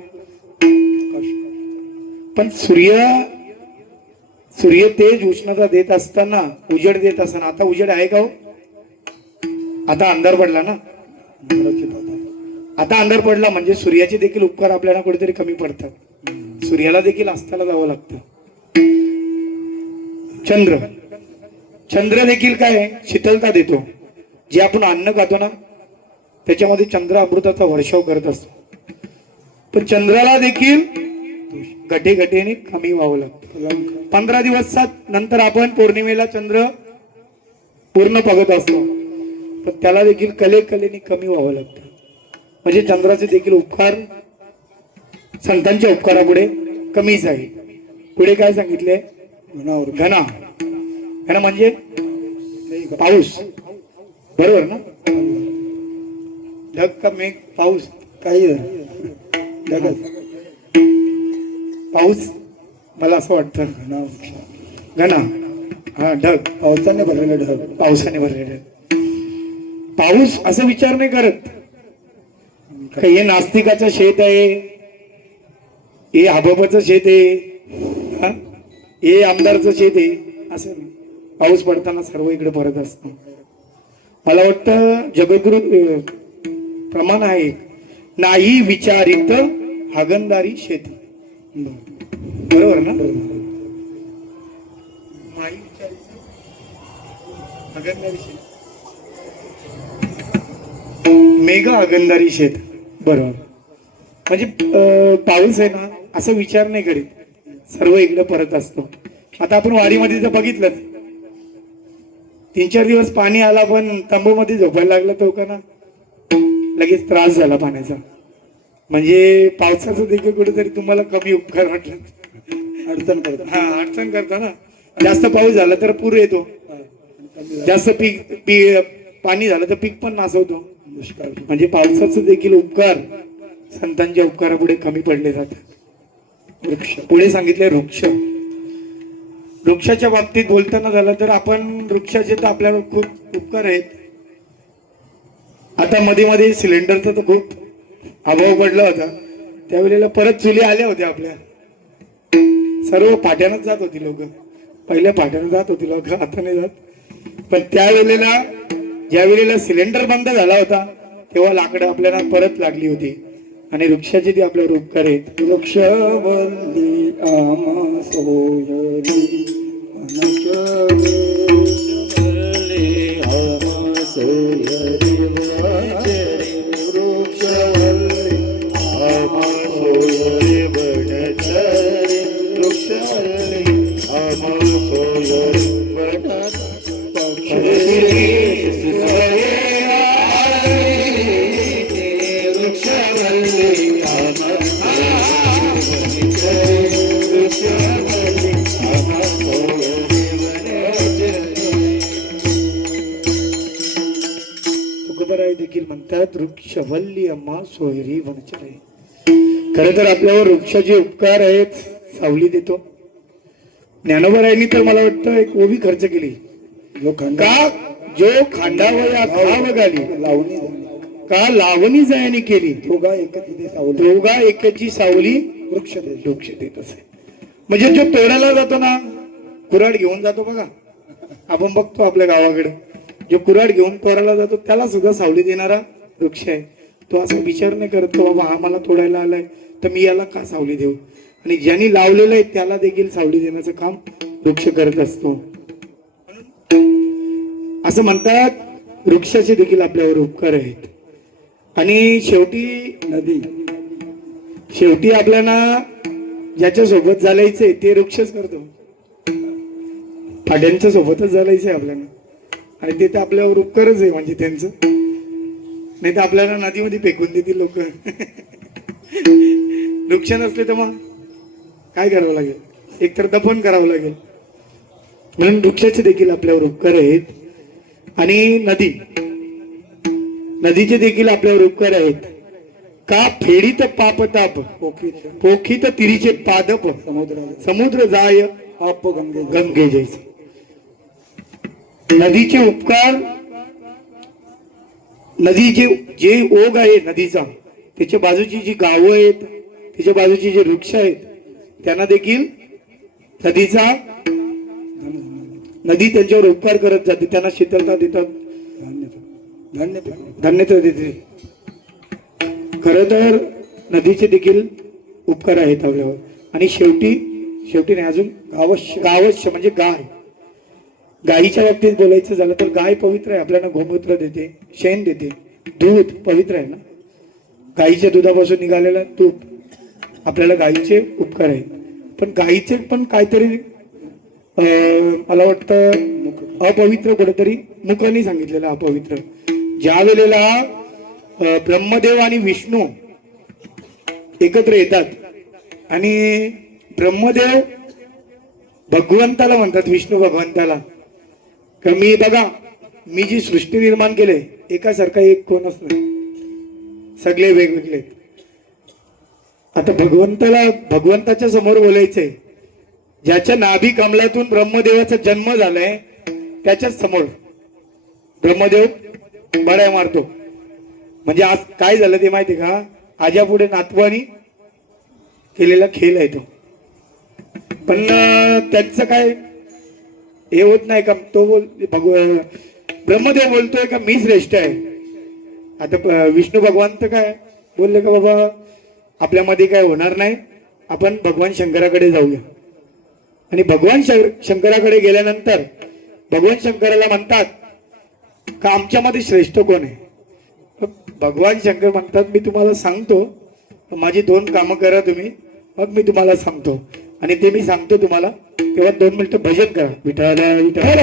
पण सूर्य तेज उष्णता देत असताना, उजेड देत असताना, आता उजेड आहे का हो? आता अंधार पडला ना. आता अंधार पडला म्हणजे सूर्याचे देखील उपकार आपल्याला कुठेतरी कमी पडतात. सूर्याला देखील अस्ताला जावं लागतं. चंद्र देखील काय शीतलता देतो. जे आपण अन्न खातो ना, त्याच्यामध्ये चंद्र अमृताचा वर्षाव करत असतो. पण चंद्राला देखील घटे कमी व्हावं लागतं. 15 दिवस नंतर आपण पौर्णिमेला चंद्र पूर्ण बघत असतो, पण त्याला देखील कलेने कमी व्हावं लागतं. म्हणजे चंद्राचे देखील उपकार संतांच्या उपकारापुढे कमीच आहे. पुढे काय सांगितले? घना म्हणजे पाऊस. बरोबर ना? ढग का मेघ पाऊस काही ढगच पाऊस मला असं वाटतं घना घना हा ढग पावसाने भरलेले ढग पावसाने भरलेले ढग. पाऊस असं विचार नाही करत का हे नास्तिकाचं शेत आहे, हे आबाबाचं शेत आहे, हा? हे आमदारचं शेत आहे, असं नाही. पाऊस पडताना सर्व इकडे भरत असतो. मला वाटतं जगद्गुरु प्रमाण आहे, नाही विचारित हागंदारी शेती. बरोबर ना? नाही विचारित हागंदारी शेती, मेघ हागंदारी शेत. बरोबर. म्हणजे पाऊस आहे ना असं विचार नाही करीत, सर्व इकडे परत असतो. आता आपण वाडीमध्ये तर बघितलं, 3-4 दिवस पाणी आला पण तंबूमध्ये झोपायला लागलं तो का ना लगेच त्रास झाला पाण्याचा. म्हणजे पावसाचं देखील कुठेतरी तुम्हाला कमी उपकार वाटला, अडचण करतात. हा अडचण करता ना. जास्त पाऊस झाला तर पूर येतो, जास्त पाणी झालं तर पीक पण नासवतो. दुष्काळ म्हणजे पावसाचं देखील उपकार संतांच्या उपकारापुढे कमी पडले जातात. वृक्ष पुढे सांगितले वृक्ष. वृक्षाच्या बाबतीत बोलताना झालं तर आपण वृक्षाचे तर आपल्याला खूप उपकार आहेत. आता मध्ये मध्ये सिलेंडरचा तर खूप अभाव पडला होता, त्यावेळेला परत चुली आल्या होत्या आपल्या. सर्व पाट्यानंच जात होती लोक, पहिल्या पाट्यानं जात होती लोक, आता नाही जात. पण त्यावेळेला ज्या वेळेला सिलेंडर बंद झाला होता तेव्हा लाकडं आपल्याला परत लागली होती. आणि वृक्षाचे ते आपल्यावर उपकार आहेत. वृक्षवल्ली आम्हा सोयरी वनचवल्ली आम्हा सोयरी वनचरी. वृक्षवल्ली आम्हा सोयरी वनचरी. वृक्षवल्ली आम्हा सोयरी वनचरी. तुकोबराय देखील म्हणतात वृक्षवल्ली अम्मा सोयरी वनचरे. खरं तर आपल्यावर वृक्षाचे उपकार आहेत, सावली देतो. ज्ञानोबरायांनी तर मला वाटतं एक ओवी खर्च केली, का जो खांडावया खाव घाली लावणी का लावणी जायने केली, दोघा एकच सावली. दोघा एकाची सावली वृक्ष देश वृक्ष देत असे. म्हणजे जो तोडायला जातो ना, कुऱ्हाड घेऊन जातो बघा, आपण बघतो आपल्या गावाकडे, जो कुऱ्हाड घेऊन तोडायला जातो त्याला सुद्धा सावली देणारा वृक्ष आहे. तो असा विचार नाही करत की बाबा हा मला तोडायला आलाय तर मी याला का सावली देऊ. आणि ज्यांनी लावलेलं आहे त्याला देखील सावली देण्याचं काम वृक्ष करत असतो. असं म्हणतात वृक्षाचे देखील आपल्यावर उपकार आहेत. आणि शेवटी आपल्याला ज्याच्या सोबत चालायचंय ते वृक्षच करतो. फाड्यांच्या सोबतच चालायचंय आपल्याला, आणि ते तर आपल्यावर उपकारच आहे म्हणजे त्यांचं. नाही तर आपल्याला नदीमध्ये फेकून देतील लोक. वृक्ष नसले तर मग काय करावं लागेल, एकतर दफन करावं लागेल. म्हणून वृक्षाचे देखील आपल्यावर उपकार आहेत. आणि नदीचे देखील आपल्यावर उपकार आहेत. का फेडीत पाप ताप पोखीत तिरीचे पादप समुद्र जाय आप गंगे गंगे जैसे. नदीचे उपकार, नदीचे जे ओघ आहे नदीचा, त्याच्या बाजूची जी गावं आहेत, त्याच्या बाजूची जे वृक्ष आहेत, त्यांना देखील नदी त्यांच्यावर उपकार करत जाते, त्यांना शीतलता देतात, धन्यता देते. खरं तर नदीचे देखील उपकार आहेत आपल्यावर. आणि शेवटी नाही अजून गावश्य म्हणजे गाय. गायीच्या बाबतीत बोलायचं झालं तर गाय पवित्र आहे, आपल्याला गोमूत्र देते, शेण देते, दूध पवित्र आहे ना. गायीच्या दुधापासून निघालेलं तूप, आपल्याला गायीचे उपकार आहेत. पण गायीचे पण काहीतरी मला वाटतं अपवित्र कुठेतरी मुखाने सांगितलेलं अपवित्र. ज्या वेळेला ब्रह्मदेव आणि विष्णू एकत्र येतात आणि ब्रह्मदेव भगवंताला म्हणतात, विष्णू भगवंताला, का मी बघा मी जी सृष्टी निर्माण केले एकासारखा एक कोणच नाही. सगळे वेगवेगळे आहेत. आता भगवंताच्या समोर बोलायचंय, ज्याच्या नाभी कमलातून ब्रह्मदेवाचा जन्म झालाय त्याच्याच समोर ब्रह्मदेव बड्या मारतो. म्हणजे आज काय झालं ते माहिती का, आज्या पुढे नातवानी केलेला खेळ आहे तो. पण त्याचं काय हे होत नाही का, तो ब्रह्मदेव बोलतोय का मी श्रेष्ठ आहे. आता विष्णू भगवान तर काय बोलले का, बाबा आपल्यामध्ये काय होणार नाही, आपण भगवान शंकराकडे जाऊया. आणि भगवान शंकराकडे गेल्यानंतर भगवान शंकराला म्हणतात का आमच्यामध्ये श्रेष्ठ कोण आहे. भगवान शंकर म्हणतात मी तुम्हाला सांगतो, माझी 2 कामं करा तुम्ही, मग मी तुम्हाला सांगतो. आणि ते मी सांगतो तुम्हाला तेव्हा 2 मिनिटं भजन करा. विठ्ठल विठ्ठल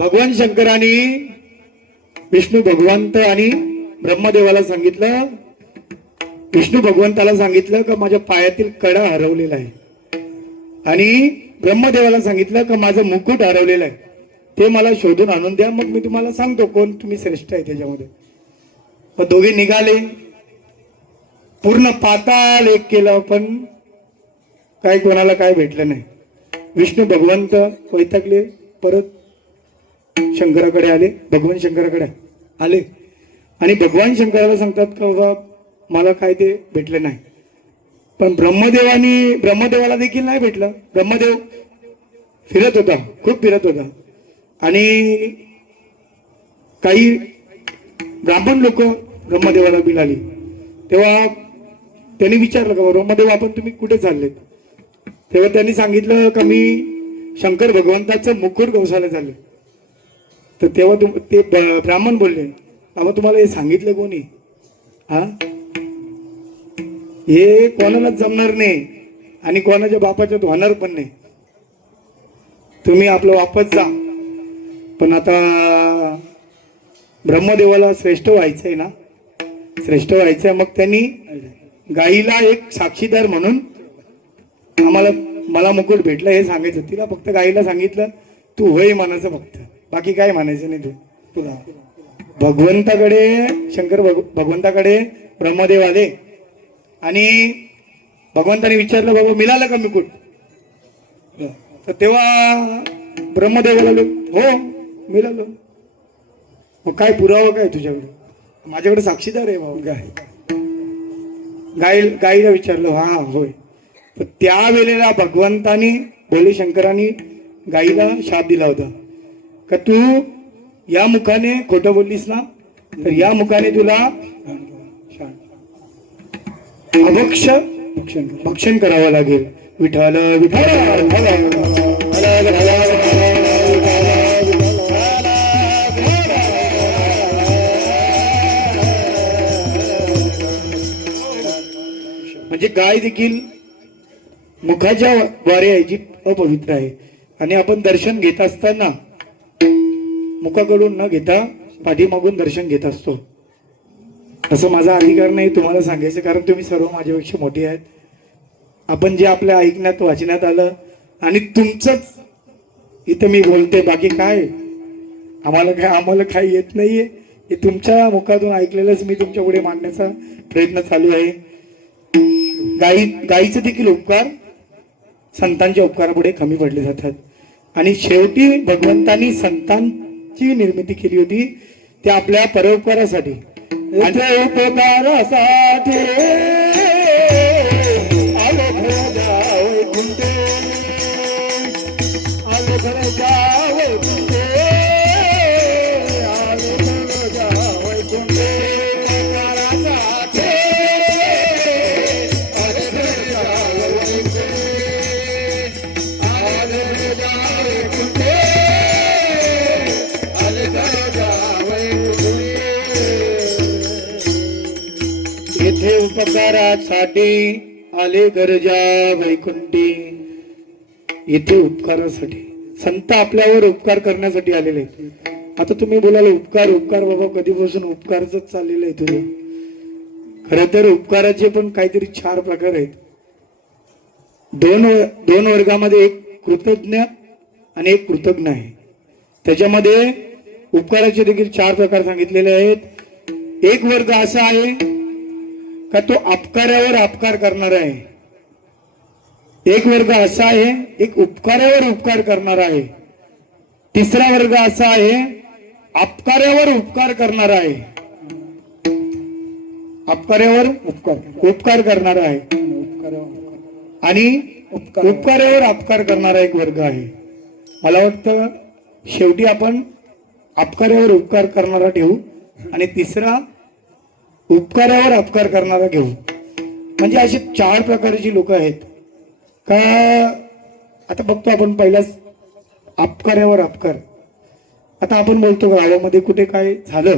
भगवान शंकराने विष्णू भगवंत आणि ब्रह्मदेवाला सांगितलं, विष्णू भगवंताला सांगितलं का माझ्या पायातील कडा हरवलेला आहे, आणि ब्रह्मदेवाला सांगितलं का माझं मुकुट हरवलेलं आहे, ते मला शोधून आणून द्या, मग मी तुम्हाला सांगतो कोण तुम्ही श्रेष्ठ आहे त्याच्यामध्ये. मग दोघे निघाले, पूर्ण पाताळ एक केलं, पण काय कोणाला काय भेटलं नाही. विष्णू भगवंत वैतागले, परत शंकराकडे आले, भगवान शंकराकडे आले आणि भगवान शंकराला सांगतात का बाबा मला काय ते भेटलं नाही. पण ब्रह्मदेवाला देखील नाही भेटलं. ब्रह्मदेव फिरत होता, खूप फिरत होता, आणि काही ब्राह्मण लोक ब्रह्मदेवाला मिळाली. तेव्हा त्यांनी विचारलं का ब्रह्मदेव आपण तुम्ही कुठे चाललेत. तेव्हा त्यांनी सांगितलं का मी शंकर भगवंताचं मुकुट गवसायला चालले. तर तेव्हा ते ब्राह्मण बोलले बाबा तुम्हाला हे सांगितलं कोणी, हा हे कोणालाच जमणार नाही आणि कोणाच्या बापाच्यात होणार पण नाही, तुम्ही आपलं वापस जा. पण आता ब्रह्मदेवाला श्रेष्ठ व्हायचंय ना, श्रेष्ठ व्हायचंय, मग त्यांनी गाईला एक साक्षीदार म्हणून मला मुकुट भेटलं हे सांगायचं. तिला फक्त गाईला सांगितलं तू होय म्हणायचं फक्त, बाकी काय म्हणायचं नाही. तुला भगवंताकडे भगवंताकडे ब्रह्मदेव आले आणि भगवंताने विचारलं बाबा मिळालं का मुकुट. तर तेव्हा ब्रह्मदेवाला हो मिळालं. मग काय पुरावा काय तुझ्याकडे. माझ्याकडे साक्षीदार आहे बाबा. गाईला विचारलं हा होय. तर त्यावेळेला भगवंतानी भोले शंकरांनी गाईला शाप दिला होता का तू या मुखाने खोटं बोललीस ना, तर या मुखाने तुला भक्षण करावं लागेल. विठ्ठल विठ्ठल म्हणजे गाय देखील मुखाच्या द्वारे आहे जी अपवित्र आहे. आणि आपण दर्शन घेत असताना मुखाकडून न घेता पाठीमागून दर्शन घेत असतो. असं माझा अधिकार नाही तुम्हाला सांगायचं, कारण तुम्ही सर्व माझ्यापेक्षा मोठी आहेत. आपण जे आपल्या ऐकण्यात वाचण्यात आलं आणि तुमचंच इथं मी बोलते, बाकी काय आम्हाला काही येत नाहीये. हे तुमच्या मुखातून ऐकलेलंच मी तुमच्या पुढे मांडण्याचा प्रयत्न चालू आहे. गायीचे देखील उपकार संतांच्या उपकारापुढे कमी पडले जातात. आणि शेवटी भगवंतांनी संतांची निर्मिती केली होती ते आपल्या परोपकारासाठी. येथे उपकारासाठी आले गरजा वैकुंठी. येथे उपकारासाठी संत आपल्यावर उपकार करण्यासाठी आलेले आहेत. आता तुम्ही बोलाल उपकार उपकार बाबा कधीपासून उपकारच चाललेलं आहे तुझं. खरं तर उपकाराचे पण काहीतरी 4 प्रकार आहेत. दोन वर्गामध्ये एक कृतज्ञ आणि एक कृतज्ञ आहे. त्याच्यामध्ये उपकाराचे देखील 4 प्रकार सांगितलेले आहेत. एक वर्ग असा आहे का तो अपकारावर अपकार करणारा आहे. एक वर्ग असा आहे एक उपकारावर उपकार करणारा आहे. तिसरा वर्ग असा आहे अपकारावर उपकार करणारा आहे. अपकारावर उपकार करणारा आहे आणि उपकारावर अपकार करणारा एक वर्ग आहे. मला वाटतं शेवटी आपण अपकारावर उपकार करणारा ठेवू आणि तिसरा उपकारावर अपकार करणारा घेऊ. म्हणजे असे 4 प्रकारची लोक आहेत का. आता बघतो आपण पहिलाच अपकारावर अपकार. आता आपण बोलतो गावामध्ये कुठे काय झालं,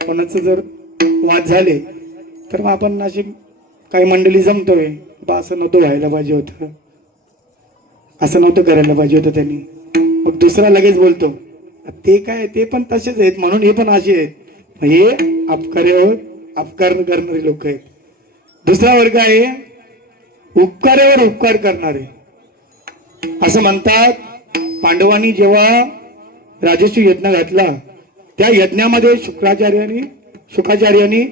कोणाचं जर वाद झाले तर मग आपण अशी काही मंडळी जमतोय, बा असं नव्हतं व्हायला पाहिजे होतं, असं नव्हतं करायला पाहिजे होतं त्यांनी. मग दुसरा लगेच बोलतो ते काय ते पण तसेच आहेत म्हणून हे पण असे आहेत. हे अपकारावर अपकार करणारे लोक आहेत. दुसरा वर्ग आहे उपकारावर उपकार करणारे. असं म्हणतात पांडवांनी जेव्हा राजस्व यज्ञ घातला त्या यज्ञामध्ये शुकाचार्यांनी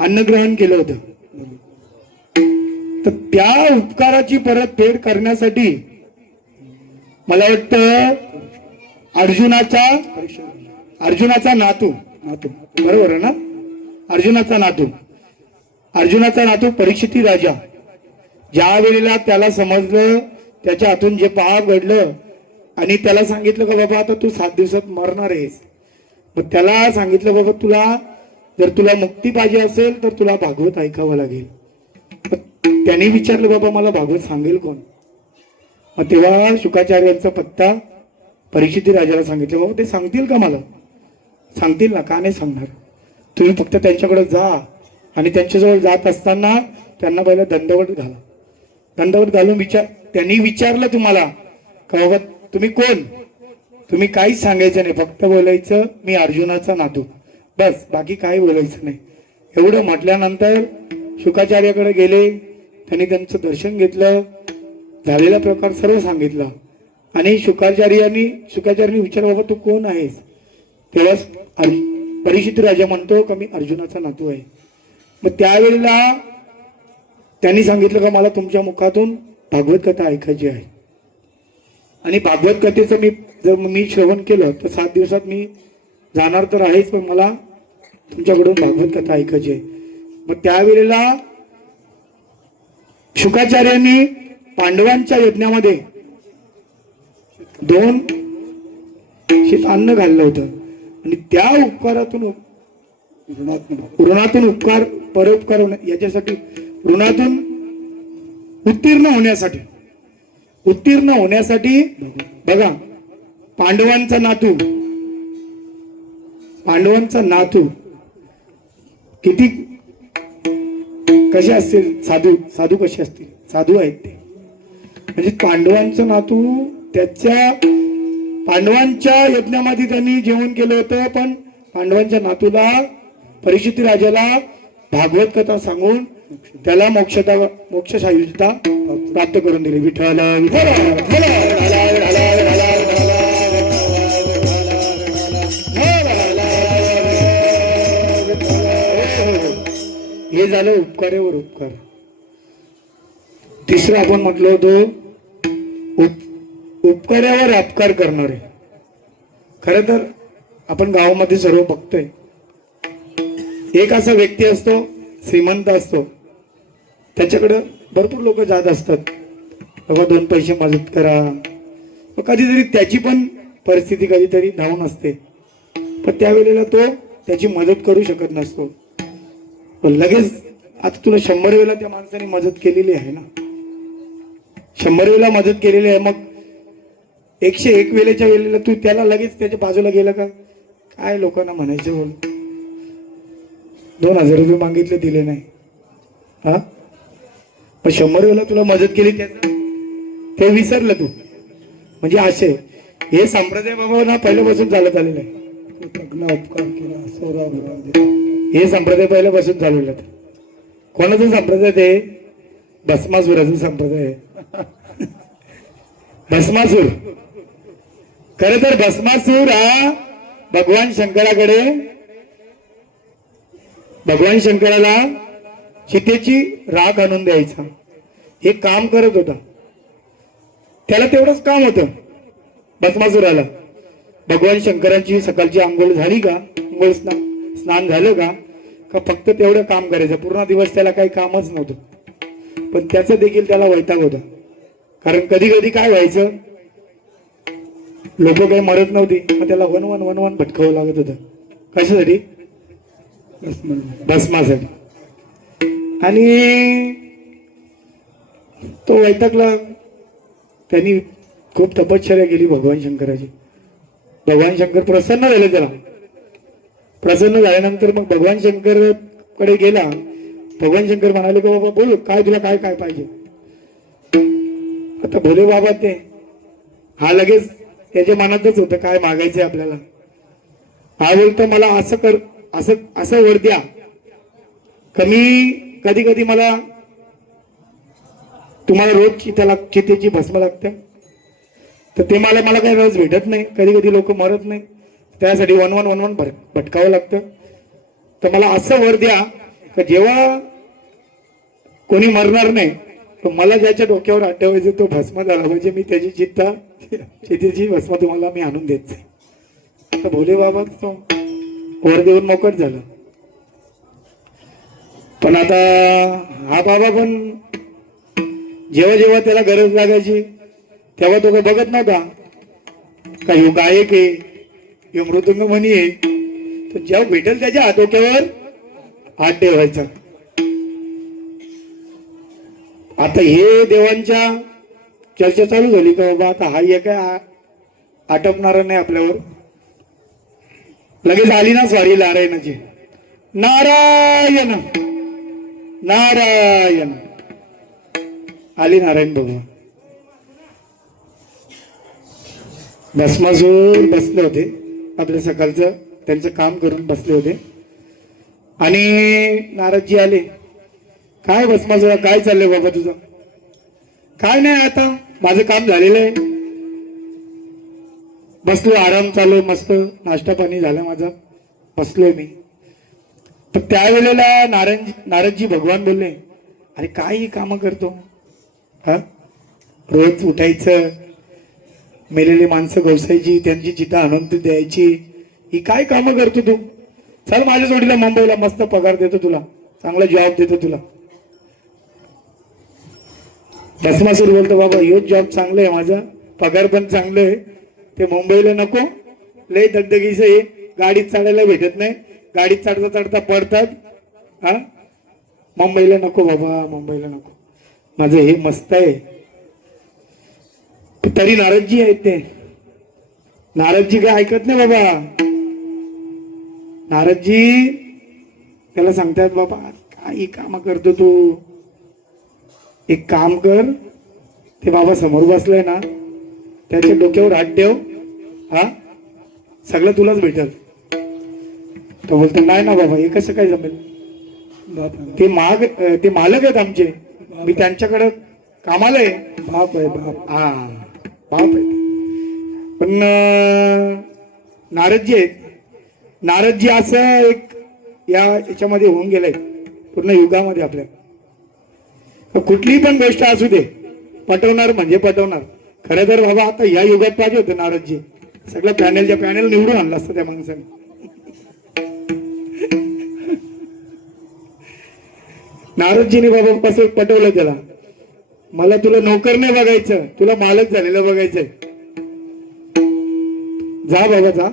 अन्नग्रहण केलं होतं. तर त्या उपकाराची परतफेड करण्यासाठी मला वाटतं अर्जुनाचा नातू बरोबर आहे ना. अर्जुनाचा नातू परीक्षिती राजा ज्या वेळेला त्याला समजलं त्याच्या हातून जे पाप घडलं आणि त्याला सांगितलं का बाबा आता तू 7 दिवसात मरणार आहेस. मग त्याला सांगितलं बाबा तुला मुक्ती पाहिजे असेल तर तुला भागवत ऐकावं लागेल. त्यांनी विचारलं बाबा मला भागवत सांगेल कोण. मग तेव्हा शुकाचार्यांचा पत्ता परीक्षिती राजाला सांगितलं बाबा ते सांगतील का मला. सांगतील ना, का नाही सांगणार. तुम्ही फक्त त्यांच्याकडे जा आणि त्यांच्याजवळ जात असताना त्यांना पहिला दंडवत घाला. दंडवत घालून त्यांनी विचारलं तुम्हाला का बाबा तुम्ही कोण. तुम्ही काहीच सांगायचं नाही, फक्त बोलायचं मी अर्जुनाचा नातू, बस, बाकी काही बोलायचं नाही. एवढं म्हटल्यानंतर शुकाचार्याकडे गेले. त्यांनी त्यांचं दर्शन घेतलं, झालेला प्रकार सर्व सांगितला आणि शुकाचार्यांनी विचारलं बाबा तू कोण आहेस. तेव्हा परीक्षित राजा म्हणतो का मी अर्जुनाचा नातू आहे. मग त्यावेळेला त्यांनी सांगितलं का मला तुमच्या मुखातून भागवत कथा ऐकायची आहे आणि भागवत कथेचं जर मी श्रवण केलं तर 7 दिवसात मी जाणार तर आहेच, पण मला तुमच्याकडून भागवत कथा ऐकायची आहे. मग त्यावेळेला शुकाचार्यांनी पांडवांच्या यज्ञामध्ये 2 शीत अन्न घाललं होतं आणि त्या उपकारातून ऋणातून उपकार परोपकार याच्यासाठी ऋणातून उत्तीर्ण होण्यासाठी बघा पांडवांचा नातू किती कसे असतील, साधू कसे असतील, साधू आहेत ते. म्हणजे पांडवांचा नातू पांडवांच्या यज्ञामध्ये त्यांनी जेवण केलं होतं, पण पांडवांच्या नातूला परीक्षित राजाला भागवत कथा सांगून त्याला मोक्षशाहीता प्राप्त करून दिली. विठ्ठल हे झालं उपकारावर उपकार. तिसरं आपण म्हटलं होतं उपकारावर अपकार करणारे. खरं तर आपण गावामध्ये सर्व बघतोय, एक असा व्यक्ती असतो श्रीमंत असतो, त्याच्याकडे भरपूर लोक जात असतात बाबा 2 पैसे मदत करा. मग कधीतरी त्याची पण परिस्थिती कधीतरी डाऊन असते, पण त्यावेळेला तो त्याची मदत करू शकत नसतो. लगेच आता तुला 100 वेळेला त्या माणसाने मदत केलेली आहे ना, 100 वेळेला मदत केलेली आहे, मग 101 वेळेच्या वेळेला तू त्याला लगेच त्याच्या बाजूला गेला का काय लोकांना म्हणायचं बोल 2000 रुपये मागितले दिले नाही. हा पण 100 वेळेला तुला मदत केली ते विसरलं तू. म्हणजे असे हे संप्रदाय बाबा ना पहिल्यापासून चालत आलेलं आहे. उपकार केला हे संप्रदाय पहिल्यापासून चालवलं. कोणाचा संप्रदाय ते भस्मासुराचा संप्रदाय आहे. भस्मासूर, खर तर भस्मासूर हा भगवान शंकराकडे, भगवान शंकराला चितेची राख आणून द्यायचा हे काम करत होता. त्याला तेवढंच काम होतं भस्मासुराला. भगवान शंकरांची सकाळची आंघोळ झाली का, आंघोळ स्नान झालं का फक्त तेवढं काम करायचं. पूर्ण दिवस त्याला काही कामच नव्हतं. पण त्याचं देखील त्याला वैताग होता. कारण कधी कधी काय व्हायचं, लोक काही मरत नव्हती, मग त्याला वन वन वन वन भटकावं लागत होतं. कशासाठी? भस्मासाठी. आणि तो वैतागला. त्यांनी खूप तपश्चर्या केली भगवान शंकराची. भगवान शंकर प्रसन्न झाले त्याला. प्रसन्न झाल्यानंतर मग भगवान शंकर कडे गेला. भगवान शंकर म्हणाले की बाबा बोल, काय तुला काय काय पाहिजे. आता भोले बाबा ते हा लगेच त्याच्या मनातच होतं काय मागायचंय आपल्याला. हा बोलतो मला असं कर, असं असं वर द्या. कमी कधी कधी मला तुम्हाला रोज त्याला चितेची भस्म लागते, तर ते मला मला काही रोज भेटत नाही. कधी कधी लोक मरत नाही, त्यासाठी वन वन वन वन भटकावं लागतं. तर मला असं वर द्या की जेव्हा कोणी मरणार नाही, तर मला ज्याच्या डोक्यावर हात ठेवायचं तो भस्म झाला म्हणजे मी त्याची चितेची भस्म तुम्हाला मी आणून देत नाही. आता भोले बाबा तो वर देऊन मोकट झालं. पण आता हा बाबा पण जेव्हा जेव्हा त्याला गरज लागायची तेव्हा तो काही बघत नव्हता का ह्यो गायक आहे, ह्यो मृदंगमणी आहे. तर जेव्हा भेटेल त्याच्या डोक्यावर हात ठेवायचा. आता हे देवांच्या चर्चा चालू झाली का बाबा आता हा हे काय आटपणार नाही आपल्यावर. लगेच आली ना स्वारी नारायणाची. नारायण नारायण आली नारायण भगवान. भस्मासूर बसले होते आपल्या सकाळचं त्यांचं काम करून बसले होते. आणि नारदजी आले. काय भस्मासूरा काय चाललंय बाबा तुझं? काय नाही, आता माझं काम झालेलं आहे, बसलो आराम चालू, मस्त नाश्ता पाणी झालं माझं, बसलोय मी. तर त्यावेळेला नारदजी भगवान बोलले अरे काय ही कामं करतो हा? रोज उठायचं, मेलेली माणसं गवसायची, त्यांची चिता आणून द्यायची, ही काय कामं करतो तू? चल माझ्या जोडीला मुंबईला, मस्त पगार देतो तुला, चांगला जॉब देतो तुला. भस्मासूर बोलतो बाबा ह्योच जॉब चांगला आहे माझा, पगार पण चांगलं आहे, ते मुंबईला नको, लय दगदगीच आहे, गाडीत चढायला भेटत नाही, गाडीत चढता चढता पडतात. हा मुंबईला नको बाबा, मुंबईला नको, माझं हे मस्त आहे. तरी नारदजी आहेत ते, नारदजी काय ऐकत नाही बाबा. नारदजी त्याला सांगतात बाबा काही काम करतो तू, एक काम कर, ते बाबा समोर बसलाय ना त्याच्या डोक्यावर हात ठेव, हा सगळं तुलाच भेटल. तो बोलतो नाही ना बाबा हे कसं काय जमेल, ते मालक आहेत आमचे, मी त्यांच्याकडे कामाला आहे. बाप आहे बाप, हा बाप आहे. पण नारदजी आहेत, नारदजी असं एक याच्यामध्ये होऊन गेलंय पूर्ण युगामध्ये. आपल्या कुठली पण गोष्ट असू दे पटवणार म्हणजे पटवणार. खरं तर बाबा आता या युगात पाहिजे होतं नारदजी, सगळं पॅनेलच्या पॅनेल निवडून आणलं असतं त्या माणसाने. नारदजीने बाबा कसं पटवलं त्याला, मला तुला नोकर नाही बघायचं, तुला मालक झालेलं बघायचंय. जा बाबा जा,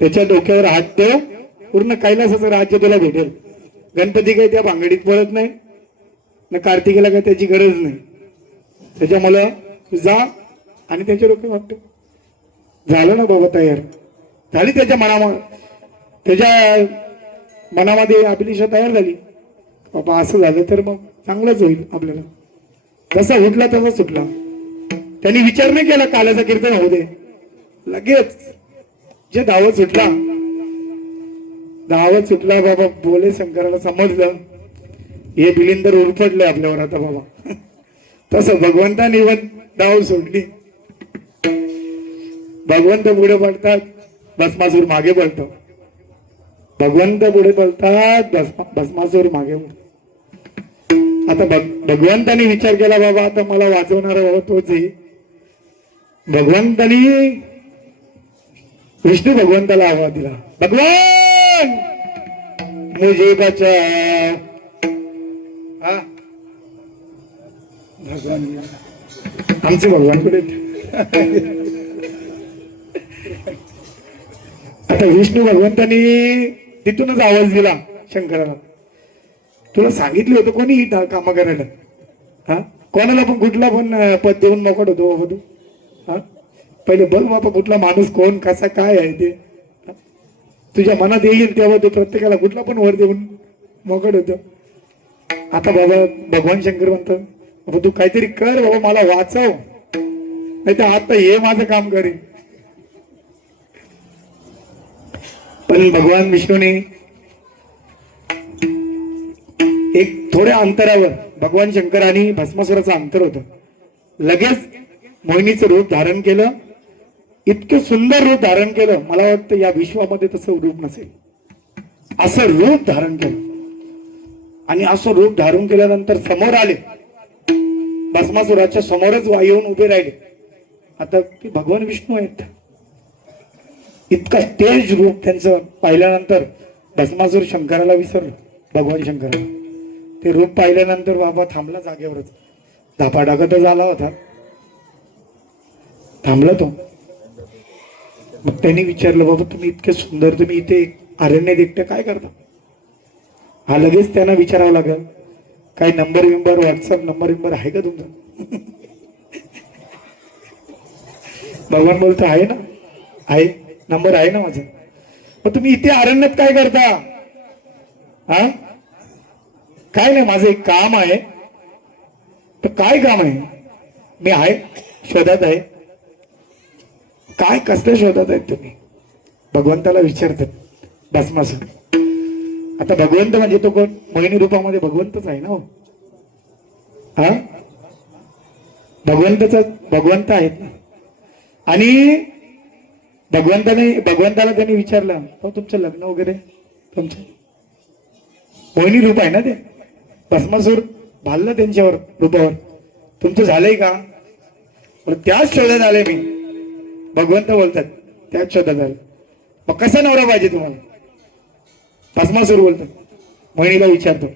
त्याच्या डोक्यावर हात ठेव, पूर्ण कैलासाचं राज्य तुला भेटेल. गणपती काही त्या भांगडीत पडत नाही ना, कार्तिकेला काही त्याची गरज नाही. त्याच्यामुळं जा आणि त्याच्या डोक्यावर हात ठेव. झालं ना बाबा, तयार झाली त्याच्या मनामध्ये अभिलाषा तयार झाली. बाबा असं झालं तर मग चांगलंच होईल आपल्याला. जसा उठला तसा सुटला, त्यांनी विचार नाही केला काल्याचा कीर्तन होऊ दे, लगेच जे धावत सुटला बाबा. बोले शंकराला समजलं हे बिलिंदर उरफटले आपल्यावर आता बाबा. तसं भगवंताने पण डाव सोडली. भगवंत पुढे पडतात, भस्मासूर मागे पडतो. भगवंत पुढे पडतात, भस्मासूर मागे पडतो. आता भगवंतानी विचार केला बाबा आता मला वाचवणारा बाबा तोच आहे. भगवंतानी विष्णू भगवंताला आवाज दिला, भगवान मुझे बचाओ. हा भगवान आमचे भगवान कुठे? आता विष्णू भगवंतानी तिथूनच आवाज दिला शंकराला, तुला सांगितलं होतं कोणी ही काम करायला? हा कोणाला पण कुठला पण पद देऊन मोकट होतो बाबा तू? हा पहिले बघ बाबा कुठला माणूस कोण कसा काय आहे ते. तुझ्या मनात येईल तेव्हा तू प्रत्येकाला कुठला पण वर देऊन मोकट होतो. आता बाबा भगवान शंकर म्हणतात बाबा तू काहीतरी कर बाबा, मला वाचव, नाही तर आता हे माझं काम करेल. पण भगवान विष्णूने एक थोड्या अंतरावर, भगवान शंकर आणि भस्मासुराचं अंतर होतं, लगेच मोहिनीचं रूप धारण केलं. इतकं सुंदर रूप धारण केलं, मला वाटतं या विश्वामध्ये तसं रूप नसेल. असं रूप धारण केलं आणि असं रूप धारण केल्यानंतर समोर आले, भस्मासुराच्या समोरच येऊन उभे राहिले. आता ते भगवान विष्णू आहेत. इतका तेज रूप त्यांचं पाहिल्यानंतर भस्मासूर शंकराला विसरलं. भगवान शंकराला ते रूप पाहिल्यानंतर बाबा थांबला जागेवरच. धापाडाकतच आला होता, थांबला तो. मग त्यांनी विचारलं बाबा तुम्ही इतके सुंदर, तुम्ही इथे अरण्यात एकटे काय करता? हा लगेच त्यांना विचारावं लागेल, काही नंबर बिंबर, व्हॉट्सअप नंबर बिंबर आहे का तुमचा? भगवान बोलतो आहे ना, आहे, नंबर आहे ना माझा. मग तुम्ही इथे अरण्यात काय करता? हा काय नाही, माझं एक काम आहे. तर काय काम आहे? मी आहे शोधात आहे. काय कसल्या शोधात आहेत तुम्ही? भगवंताला विचारतात भस्मासूर. आता भगवंत म्हणजे तो कोण? मोहिनी रूपामध्ये भगवंतच आहे ना हो. हा भगवंत आहेत ना. आणि भगवंताला त्यांनी विचारलं, हो तुमचं लग्न वगैरे, तुमचं मोहिनी रूप आहे ना ते. भस्मासूर भाललं त्यांच्यावर रूपावर, तुमचं झालंय का? त्याच शोधात आले मी. भगवंत बोलतात त्याच शोधात आले. मग कसा नवरा पाहिजे तुम्हाला? भस्मासूर बोलतात. मोहिनीला विचारतो,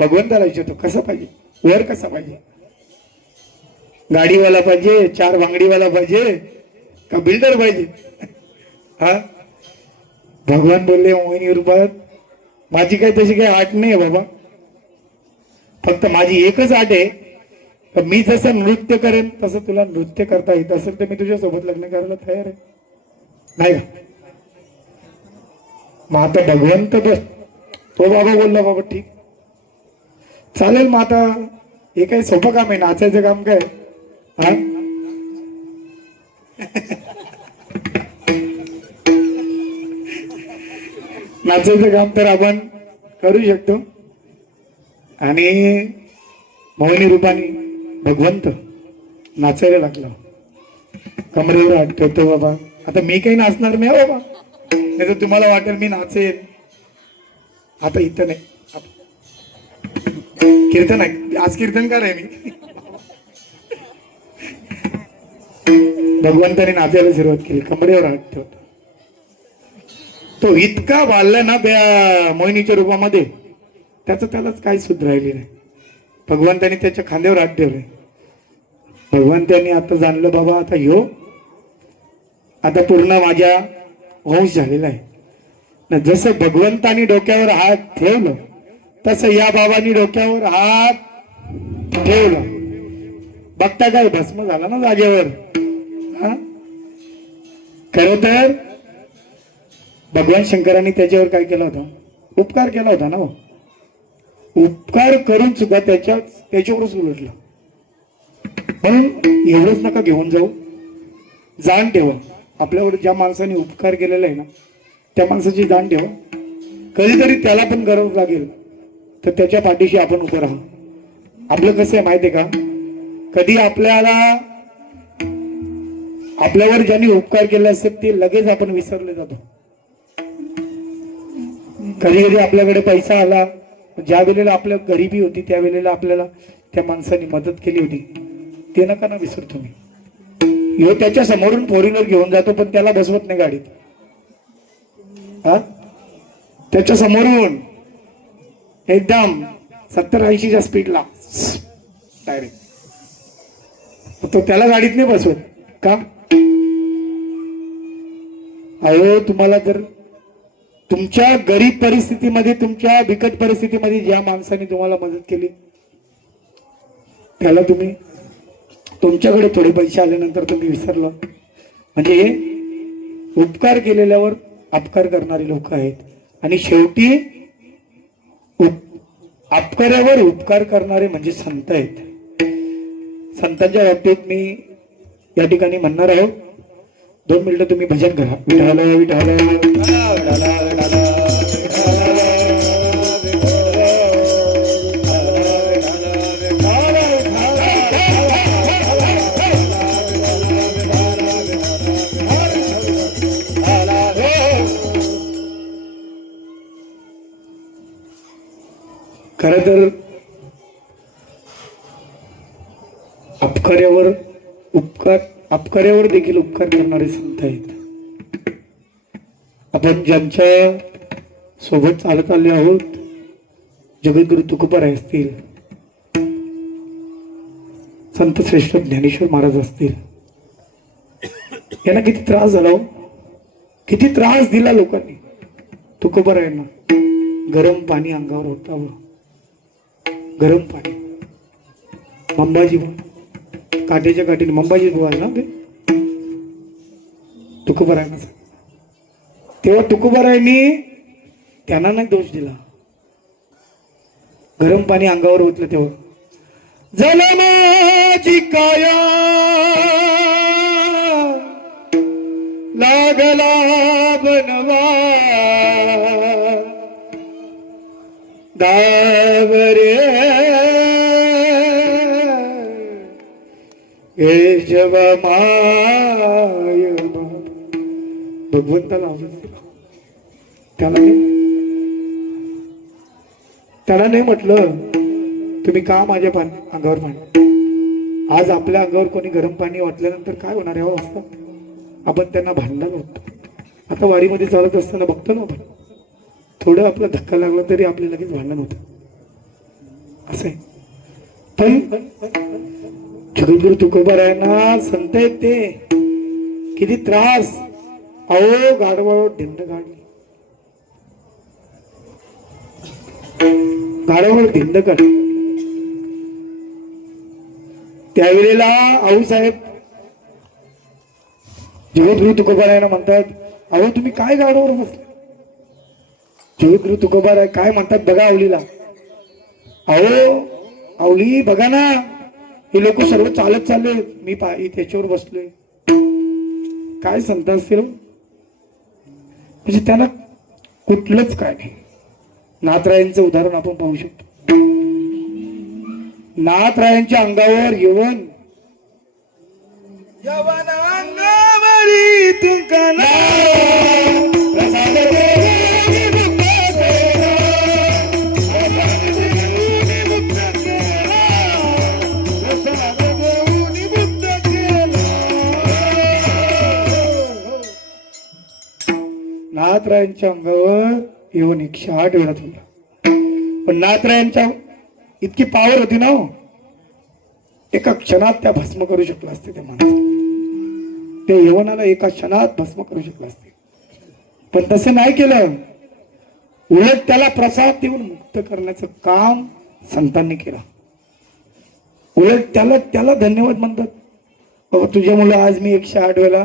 भगवंताला विचारतो कसा पाहिजे, वर कसा पाहिजे? गाडीवाला पाहिजे, 4 भांगडीवाला पाहिजे का बिल्डर पाहिजे? हा भगवान बोलले मोहिनी रूपात, माझी काही तशी काही आट नाही बाबा, फक्त माझी एकच आट आहे, मी जसं नृत्य करेन तसं तुला नृत्य करता येत असेल तर मी तुझ्या सोबत लग्न करायला तयार आहे. नाही का? मग आता भगवंत बस तो बाबा बोलला, बाबा ठीक चालेल. मग आता हे काही सोपं काम आहे, नाचायचं काम काय? हा नाचायचं काम तर आपण करू शकतो. आणि मोहिनी रूपाने भगवंत नाचायला लागला. कमरेवर हात ठेवतो बाबा. आता मी काही नाचणार नाही बाबा, नाही तर तुम्हाला वाटेल मी नाचेन. आता इथं नाही, कीर्तन आहे, आज कीर्तनकार आहे मी. भगवंताने नाचायला सुरुवात केली, कमरेवर हात ठेवतो. तो इतका बालला ना त्या मोहिनीच्या रूपामध्ये, त्याचं त्यालाच काही सुद्धा राहिली नाही. भगवंताने त्याच्या खांद्यावर हात ठेवले. भगवंतांनी आता जाणलं बाबा आता ह्यो आता पूर्ण माझ्या वंश झालेला आहे ना. जसं भगवंतानी डोक्यावर हात ठेवलं तसं या बाबांनी डोक्यावर हात ठेवलं. बघता काय भस्म झाला ना जागेवर. हा खरं तर भगवान शंकरांनी त्याच्यावर काय केला होता? उपकार केला होता ना. उपकार करून सुद्धा त्याच्यावरच उलटला. म्हणून एवढंच नका घेऊन जाऊ, जाण ठेवा. आपल्यावर ज्या माणसाने उपकार केलेला आहे ना त्या माणसाची जाण ठेवा. कधीतरी त्याला पण गरज लागेल तर त्याच्या पाठीशी आपण उभं राहू. आपलं कसं आहे माहिती आहे का, कधी आपल्यावर ज्यांनी उपकार केले असतात ते लगेच आपण विसरले जातो. कधी कधी आपल्याकडे पैसा आला, ज्या वेळेला आपल्या गरिबी होती त्या वेळेला आपल्याला त्या माणसाने मदत केली होती, ते नका ना विसरू तुम्ही. ह्यो त्याच्या समोरून फोर व्हीलर घेऊन जातो पण त्याला बसवत नाही गाडीत. हा, त्याच्या समोरून एकदम 70-80च्या स्पीडला डायरेक्ट, तो त्याला गाडीत नाही बसवत का? अहो, तुम्हाला जर तुमच्या गरीब परिस्थितीमध्ये, तुमच्या बिकट परिस्थितीमध्ये ज्या माणसाने तुम्हाला मदत केली त्याला तुम्ही, तुमच्याकडे थोडे पैसे आल्यानंतर तुम्ही विसरला, म्हणजे उपकार केलेल्यावर अपकार करणारी लोक आहेत. आणि शेवटी अपकारावर उपकार करणारे म्हणजे संत आहेत. संतांच्या बाबतीत मी या ठिकाणी म्हणणार आहोत. 2 मिनिटं तुम्ही भजन करा. विठाला विठाला खरं तर अपकार्यावर देखील उपकार करणारे संत आहेत. आपण ज्यांच्या सोबत चालत आले आहोत, जगद्गुरु तुकोबाराय असतील, संत श्रेष्ठ ज्ञानेश्वर महाराज असतील, यांना किती त्रास झाला हो, किती त्रास दिला लोकांनी तुकोबारायांना. गरम पाणी अंगावर होतावं, गरम पाणी. मंबाजी काठीच्या काठीने मंबाजी बुवा आहे ना ते, तुकोबारायांना. तेव्हा तुकोबारायांनी त्यांना नाही दोष दिला. गरम पाणी अंगावर ओतलं तेव्हा, झालं माझी काया लागला बनवा दावरे जेव्हा माय भगवंताला आवडत, त्याला नाही म्हटलं तुम्ही का माझ्या अंगावर पाणी. आज आपल्या अंगावर कोणी गरम पाणी वाटल्यानंतर काय होणार आहे अवस्था, आपण त्यांना भांडायला होतो. आता वारीमध्ये चालत असताना बघतो ना आपण, थोडं आपला धक्का लागला तरी आपले लगेच भांडण होतं. असं आहे. पण जगद्गुरु तुकोबारायांना संत आहेत ते, किती त्रास. अहो, गाडवावर धिंड काढली, गाडवावर धिंड काढली. त्यावेळेला आऊसाहेब जगद्गुरु तुकोबारायांना म्हणतात, अहो तुम्ही काय गाडवावर बसले. जगद्गुरु तुकोबाराय काय म्हणतात बघा आवलीला, अहो आवली बघा ना, हे लोक सर्व चालत चालले, मी त्याच्यावर बसलोय. काय संत असतील म्हणजे त्यांना कुठलंच काय नाही. नाथरायांचं उदाहरण आपण पाहू शकतो. नाथरायांच्या अंगावर यवन अंगावरी तुमका नाथरायांच्या अंगावर येऊन 108 वेळा तुला. पण नाथरायांच्या इतकी पावर होती ना, एका क्षणात त्या भस्म करू शकला असते. त्या माणसाला, त्या यवनाला एका क्षणात भस्म करू शकला असते. पण तसं नाही केलं. उलट त्याला प्रसाद देऊन मुक्त करण्याचं काम संतांनी केलं. उलट त्याला धन्यवाद म्हणतात. बाबा तुझ्यामुळे आज मी 108 वेळा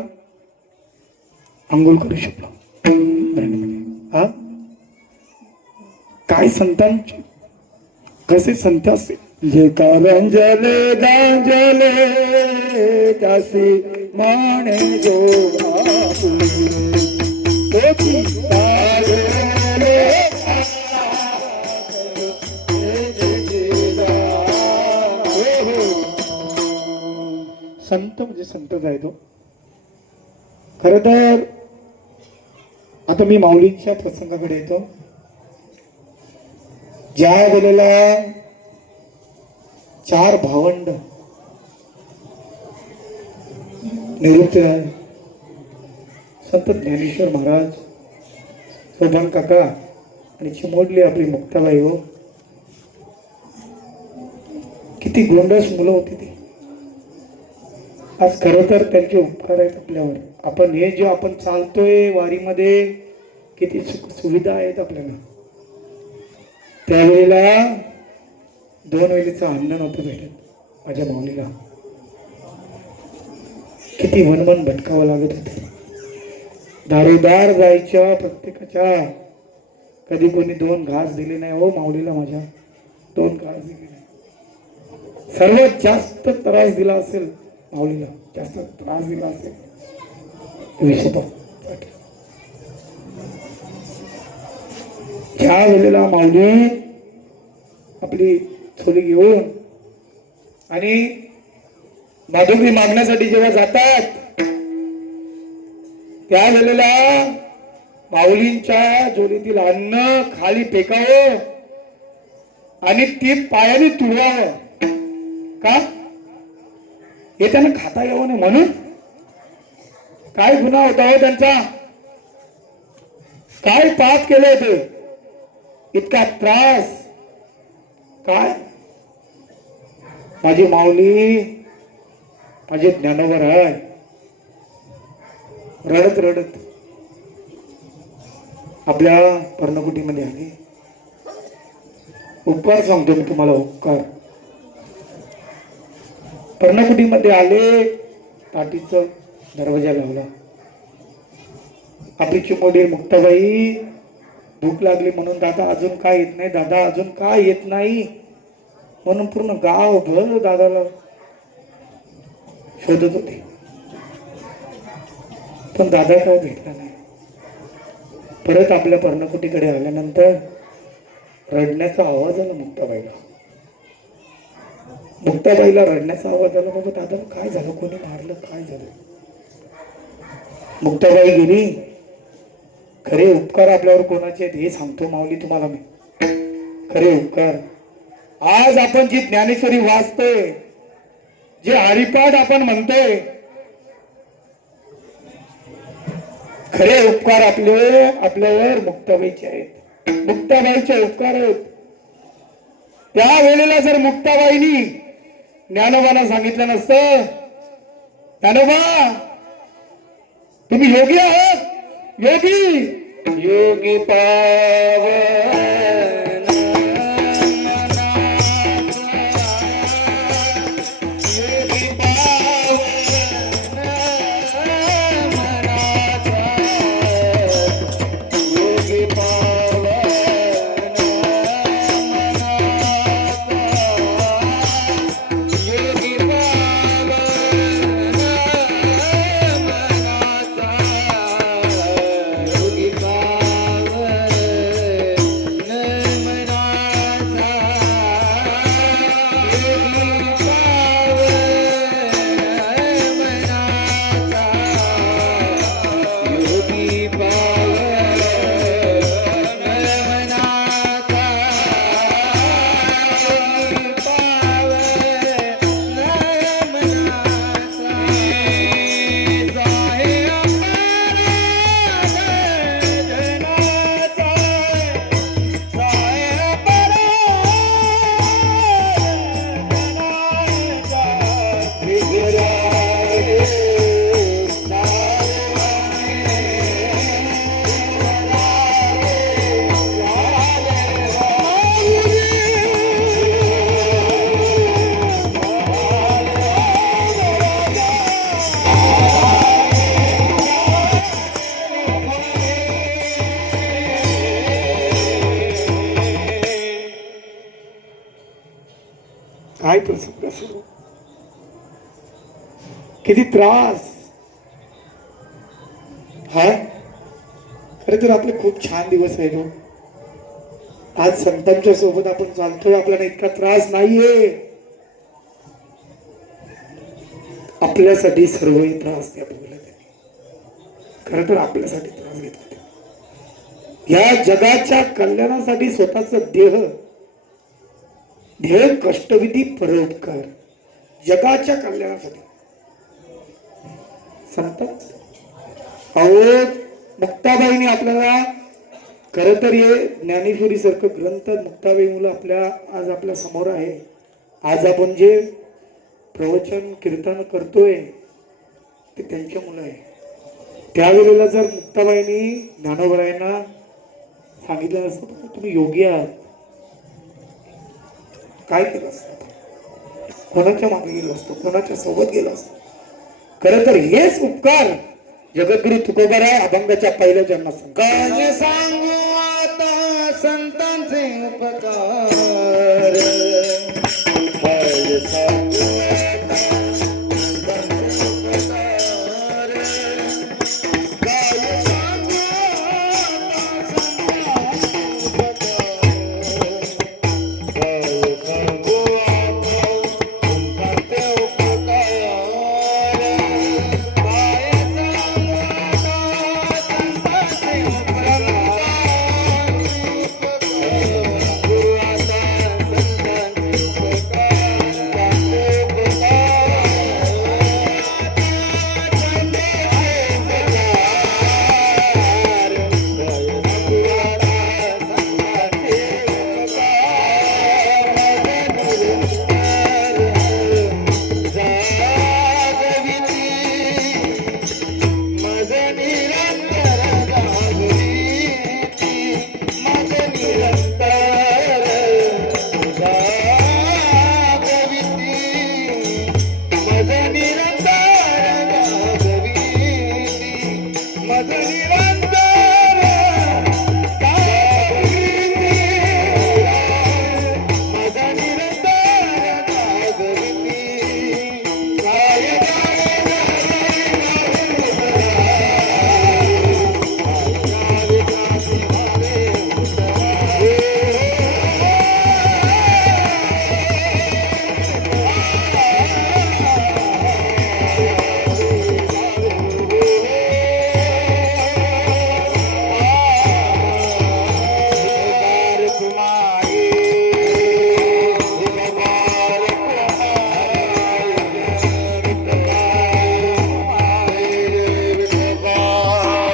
अंघोळ करू शकलो. हा काय संतांचे कसे संत असते. जे कारंजले गांजले त्यासी माने जो संत म्हणजे संतच आहे तो. खर तर आता मी माऊलींच्या प्रसंगाकडे येतो. ज्या वेळेला 4 भावंड निवृत्ती झाले, संत ज्ञानेश्वर महाराज, सोपान काका आणि चिमोडली आपली मुक्ताबाई, हो किती गोंडस मुलं होती ती. आज खरं तर त्यांचे उपकार आहेत आपल्यावर. आपण हे जे आपण चालतोय वारीमध्ये, किती सुख सुविधा आहेत आपल्याला. त्यावेळेला 2 वेळेचं अन्न नव्हतं भेटत माझ्या माऊलीला. किती वनवन भटकावं लागत होतं. दारोदार जायच्या प्रत्येकाच्या. कधी कोणी 2 घास दिले नाही हो माऊलीला माझ्या. 2 घास दिले नाही. सर्वात जास्त त्रास दिला असेल माऊलीला, जास्त त्रास दिला असेल विषपाव. ज्या वेळेला माऊली आपली छोली घेऊन आणि माधुरी मागण्यासाठी जेव्हा जातात, त्या वेळेला माऊलींच्या झोलीतील अन्न खाली फेकावं आणि ती पायाने तुडवावं. का? हे त्यांना खाता येऊ नये म्हणून. काय गुन्हा होता हो त्यांचा? काय पाप केले होते? इतका त्रास. काय? माझी माऊली, माझे ज्ञानोबर आहे, रडत रडत आपल्या पर्णकुटीमध्ये आले. उपकार सांगतो मी तुम्हाला, उपकार. पर्णकुटीमध्ये आले, पाठीचा दरवाजा लावला. आपली चिमोडी मुक्ताबाई, भूक लागली म्हणून दादा अजून काय येत नाही, दादा अजून काय येत नाही म्हणून पूर्ण गावभर दादाला शोधत होते. पण दादा काय भेटला नाही. परत आपल्या पर्णकुटीकडे आल्यानंतर रडण्याचा आवाज आला मुक्ताबाईला. मुक्ताबाईला रडण्याचा आवाज आला. बाबा दादा काय झालं, कोणी मारलं, काय झालं? मुक्ताबाई गेली. खरे उपकार आपल्यावर कोणाचे आहेत हे सांगतो माऊली तुम्हाला मी. खरे उपकार. आज आपण जी ज्ञानेश्वरी वाचतोय, जे हरिपाठ आपण म्हणतोय, खरे उपकार आपल्यावर मुक्ताबाईचे आहेत. मुक्ताबाईचे उपकार आहेत. त्या वेळेला जर मुक्ताबाईनी ज्ञानोबाला सांगितलं नसतं, ज्ञानोबा तुम्ही योगी आहात, योगी योगी पावन काय प्रसंग असेल, किती त्रास. हा खरे तर आपले खूप छान दिवस आहे. आज संतांच्या सोबत आपण चालतोय, आपल्याला इतका त्रास नाहीये. आपल्यासाठी सर्वही त्रास त्या भोगला त्यांनी. खरं तर आपल्यासाठी त्रास घेतला त्यांनी. या जगाच्या कल्याणासाठी स्वतःच ध्येय कष्टविधी परोपकार, जगाच्या कल्याणासाठी सांगतात. अहो मुक्ताबाईने आपल्याला खरं तर हे ज्ञानेश्वरी सारखं ग्रंथ मुक्ताबाई मुलं आज आपल्या समोर आहे. आज आपण जे प्रवचन कीर्तन करतोय ते त्यांच्या मुलं आहे. त्यावेळेला जर मुक्ताबाईंनी ज्ञानोबरायांना सांगितलं असतं तुम्ही योगी आहात, काय केलं असतं? कोणाच्या मागे गेलो असतो, कोणाच्या सोबत गेलो असतो? खरं तर हेच उपकार जगद्गुरु तुकोबाराय अभंगाच्या पहिल्या जन्मात सांगतात. काय सांगू आता संतांचे उपकार, काय सांगू आता संतांचे उपकार, काय सांगू आता संतांचे उपकार,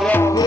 काय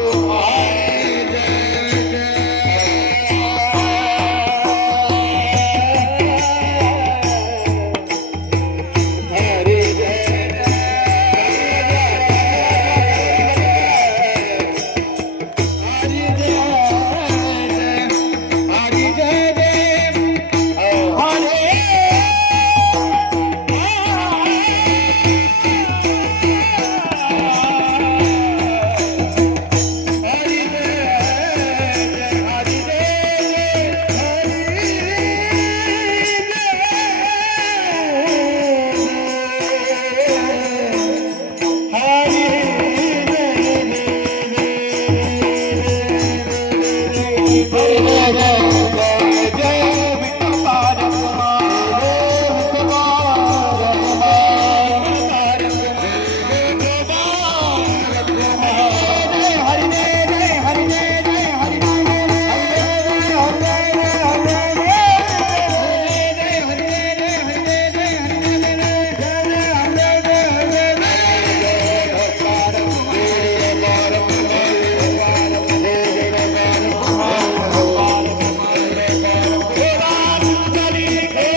सांगू आता संतांचे उपकार.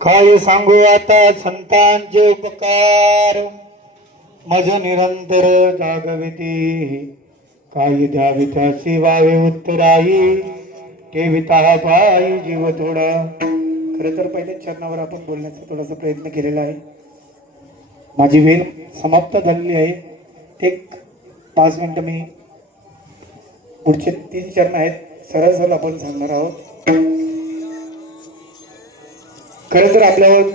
काय सांगू आता संतांचे उपकार, मज निरंतर जागविती काही द्यावी त्याची वावे उत्तराई ठेविता पायी जीव थोडा. खरं तर पहिल्या चरणावर आपण बोलण्याचा थोडासा प्रयत्न केलेला आहे. माझी वेळ समाप्त झालेली आहे. एक 5 मिनिटं मी पुढचे 3 चरण आहेत सरळ सरळ आपण सांगणार आहोत. खरं तर आपल्यावर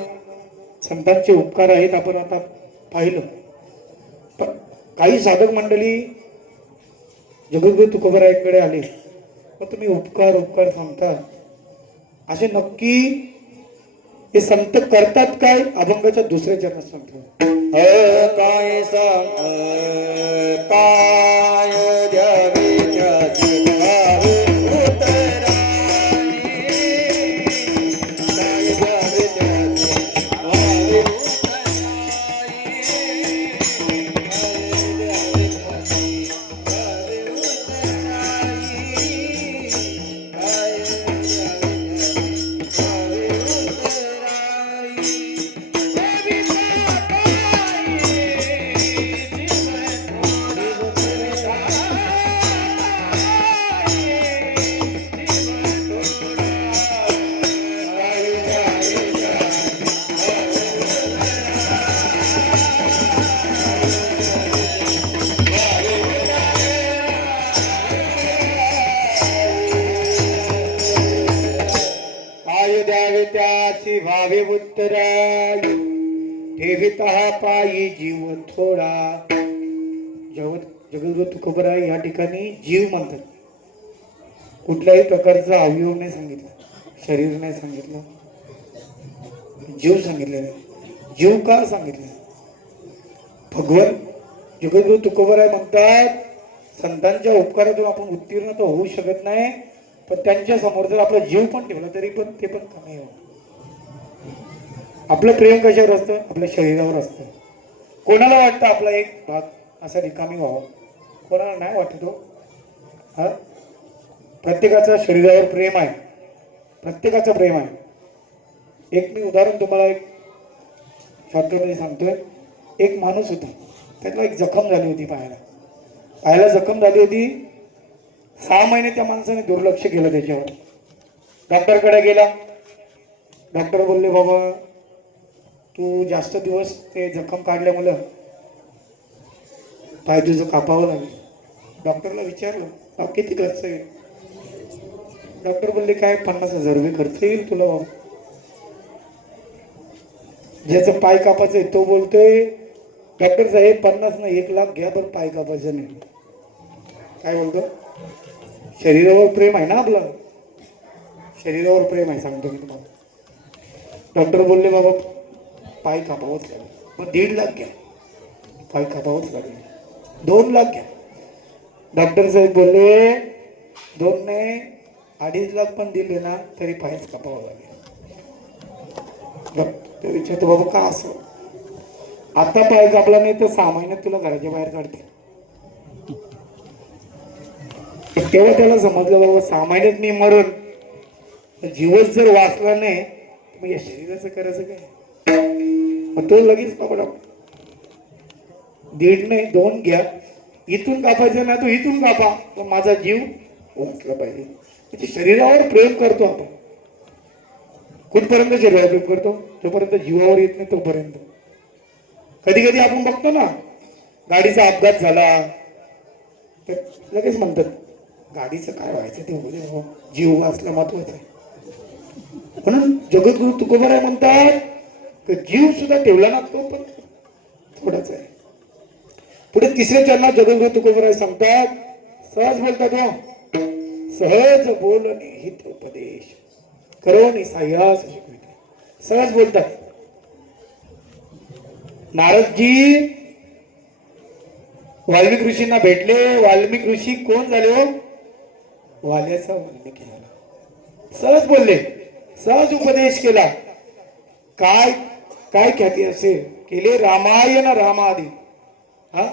संतांचे उपकार आहेत आपण आता पाहिलं. पण काही साधक मंडळी जगद्गुरु तुकोबारायांकडे आले, मग तुम्ही उपकार उपकार सांगता, असे नक्की हे संत करतात काय? अभंगाच्या दुसऱ्या चरणात सांगतो. काय सांग काय द्यावे त्याची वावे उत्तराई काय द्यावे त्याची वावे द्यावे त्याची व्हावे उत्तराई ठेविता पायी जीव थोडा. जगद्गुरु तुकोबाराय या ठिकाणी जीव म्हणतात. कुठल्याही प्रकारचा अवयव नाही सांगितलं, शरीर नाही सांगितलं, जीव सांगितलेला आहे. जीव का सांगितलं? भगवान जगद्गुरु तुकोबाराय म्हणतात, संतांच्या उपकारातून आपण उत्तीर्ण तर होऊ शकत नाही, पण त्यांच्या समोर जर आपला जीव पण ठेवला तरी पण ते पण कमी होईल. आपलं प्रेम कशावर असतं? आपल्या शरीरावर असतं. कोणाला वाटतं आपला एक भाग असा रिकामी व्हावा? कोणाला नाही वाटत हो. हा, प्रत्येकाचा शरीरावर प्रेम आहे, प्रत्येकाचं प्रेम आहे. एक मी उदाहरण तुम्हाला एक शॉर्टकटमध्ये सांगतोय. एक माणूस होता, त्याला एक जखम झाली होती पायाला जखम झाली होती. 6 महिने त्या माणसाने दुर्लक्ष केलं त्याच्यावर. डॉक्टरकडे गेला. डॉक्टर बोलले, बाबा तू जास्त दिवस ते जखम काढल्यामुळं पाय तुझं कापावं लागेल. डॉक्टरला विचारलं, किती खर्च येईल? डॉक्टर बोलले, काय 50,000 रुपये खर्च येईल तुला बाबा. ज्याचं पाय कापायचं आहे तो बोलतोय, डॉक्टर साहेब 50 नाही 1 लाख घ्या, पण पाय कापायचं नाही. काय बोलतो? शरीरावर प्रेम आहे ना आपलं, शरीरावर प्रेम आहे सांगतो मी तुम्हाला. डॉक्टर बोलले, बाबा पाय कापावंच लागेल. मग 1.5 लाख घ्या, पाय कापावंच लागेल. 2 लाख घ्या. डॉक्टर साहेब बोलले, 2 नाही 2.5 लाख पण दिले ना तरी पायच कापावं लागेल. डॉक्टर विचारतो, बाबा का असं? आता पाय कापला नाही तर 6 महिन्यात तुला घराच्या बाहेर काढते. तेव्हा त्याला समजलं, बाबा 6 महिन्यात मी मरण, जीवच जर वाचला नाही मग या शरीराचं करायचं काय? मग तो लगेच बाबा डॉक्टर 1.5 नाही 2 घ्या, इथून कापायचं ना तो इथून कापा, पण माझा जीव वाचला पाहिजे. म्हणजे शरीरावर प्रेम करतो आपण. कुठपर्यंत शरीरावर प्रेम करतो? जोपर्यंत जीवावर येत नाही तोपर्यंत. कधी कधी आपण बघतो ना, गाडीचा अपघात झाला तर लगेच म्हणतात, गाडीचं काय व्हायचं ते होऊ दे, जीव वाचला महत्वाचं आहे. म्हणून जगद्गुरु तुकोबाराय म्हणतात की जीव सुद्धा ठेवला ना तो पण थोडाच आहे. पुढे 3ऱ्या चरणात जगद्गुरु तुकोबाराय सांगतात, सहज बोलतात हो, सहज बोलणे हित उपदेश करोनी साह्यास शिकविते. सहज बोलतात. नारदजी वाल्मिक ऋषींना भेटले. वाल्मिक ऋषी कोण झाले हो? वाल्याचा वाल्मिकी झाला. सहज बोलले, सहज उपदेश केला. काय काय ख्याती असेल केले? रामायण रामाआधी. हा,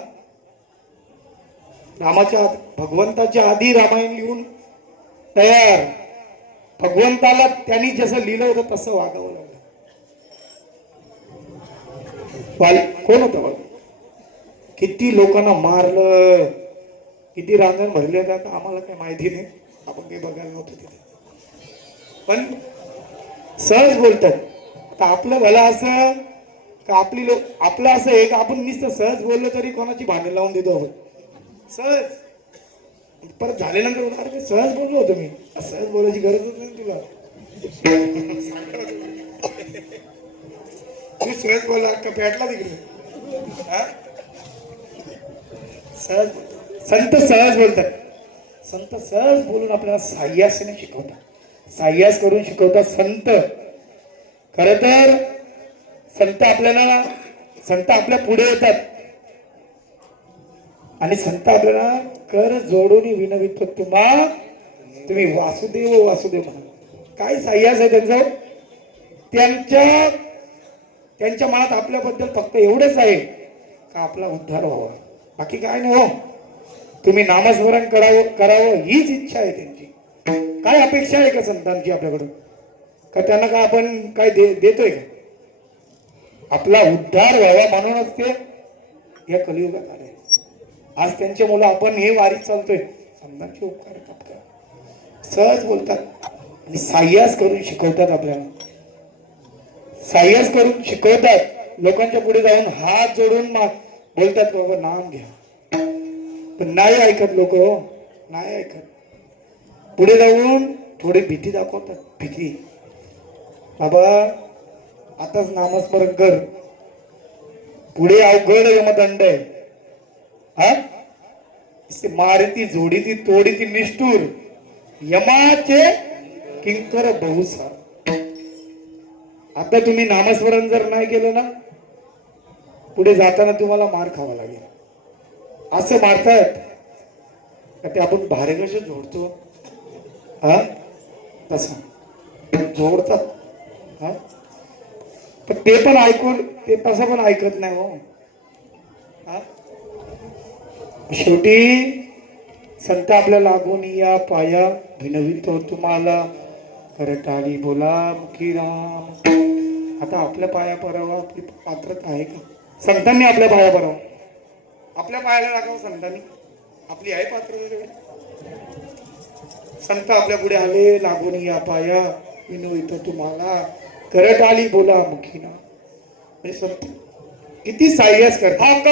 रामाच्या भगवंताच्या आधी रामायण लिहून तयार. भगवंताला त्यांनी जसं लिहिलं होतं तसं वागावं लागलं. कोण होतं? किती लोकांना मारलं, किती रांजण भरले जात आम्हाला काही माहिती नाही, आपण काही बघायला नव्हतं तिथे, पण सहज बोलतात. आता आपलं भलं असं का आपली लोक आपलं असं आहे का आपण नुसतं सहज बोललो तरी कोणाची भांडण लावून देतो आपण सहज. परत झाल्यानंतर बोलतो, अरे सहज बोललो होतो मी, सहज बोलायची गरजच नाही तुला. मी सहज बोलला का पेटला तिकडे. हा? सहज संत सहज बोलतात. संत सहज बोलून आपल्याला साह्यासाने शिकवतात, साह्यास करून शिकवतात संत. खर तर संत आपल्या पुढे येतात आणि संत आपल्याला कर जोडून विनवितो तुम्हा, तुम्ही वासुदेव वासुदेव म्हणा. काय साह्यास आहे त्यांचं? त्यांच्या मनात आपल्याबद्दल फक्त एवढंच आहे का आपला उद्धार व्हावा, बाकी काय नाही. हो, तुम्ही नामस्मरण करावं हीच इच्छा आहे त्यांची. काय अपेक्षा आहे का संतांची आपल्याकडून? का त्यांना काय आपण काय देतोय का? आपला उद्धार व्हावा म्हणूनच ते या कलियुगात आले. आज त्यांच्या मुलं आपण हे वारीत चालतोय, संतांचे उपकार आहेत आपल्याला. सहज बोलतात आणि साह्यास करून शिकवतात आपल्याला, साह्यास करून शिकवतात. लोकांच्या पुढे जाऊन हात जोडून बोलतात, बाबा नाम घ्या. पण नाही ऐकत लोक, हो नाही ऐकत. पुढे जाऊन थोडी भीती दाखवतात, भीती. बाबा आताच नामस्मरण कर, पुढे अवघड यमदंड आहे. हा, मारती जोडीती तोडीती निष्ठूर यमाचे किंकर बहुसार. आता तुम्ही नामस्मरण जर नाही केलं ना, पुढे जाताना तुम्हाला मार खावा लागेल. असं मारतात का ते आपण भारे कसे जोडतो, हा तसं जोडतात. हा, पण ते पण ऐकून ते तसं पण ऐकत नाही. हो, हा, शेवटी संत आपल्या लागून या पाया विनवितो तुम्हाला, करटाळी बोला मुखी राम. आता आपल्या पाया परावा आपली पात्रता आहे का? संतांनी आपल्या पाया परावा, आपल्या पायाला लागावं संतांनी, आपली आहे पात्रता? संत आपल्या पुढे आले, लागून या पाया विनवितो तुम्हाला, करटाळी बोला मुखी राम. म्हणजे संत किती साह्यास करतात.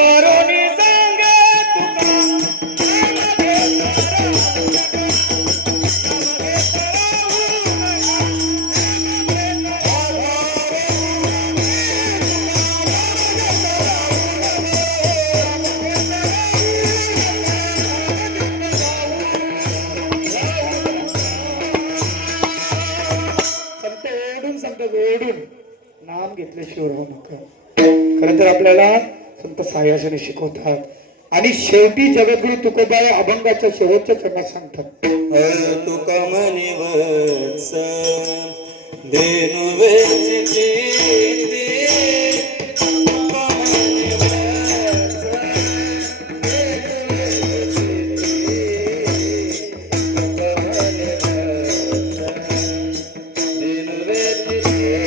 ओढून नाम घेतल्याशिवाय राहू नका. खरं तर आपल्याला संत साह्यासाने शिकवतात. आणि शेवटी जगद्गुरु तुकोबाई अभंगाच्या शेवटच्या चरणात सांगतात, तुका म्हणे वत्स देनु वेचिती, तुका म्हणे वत्स देनु वेचिती,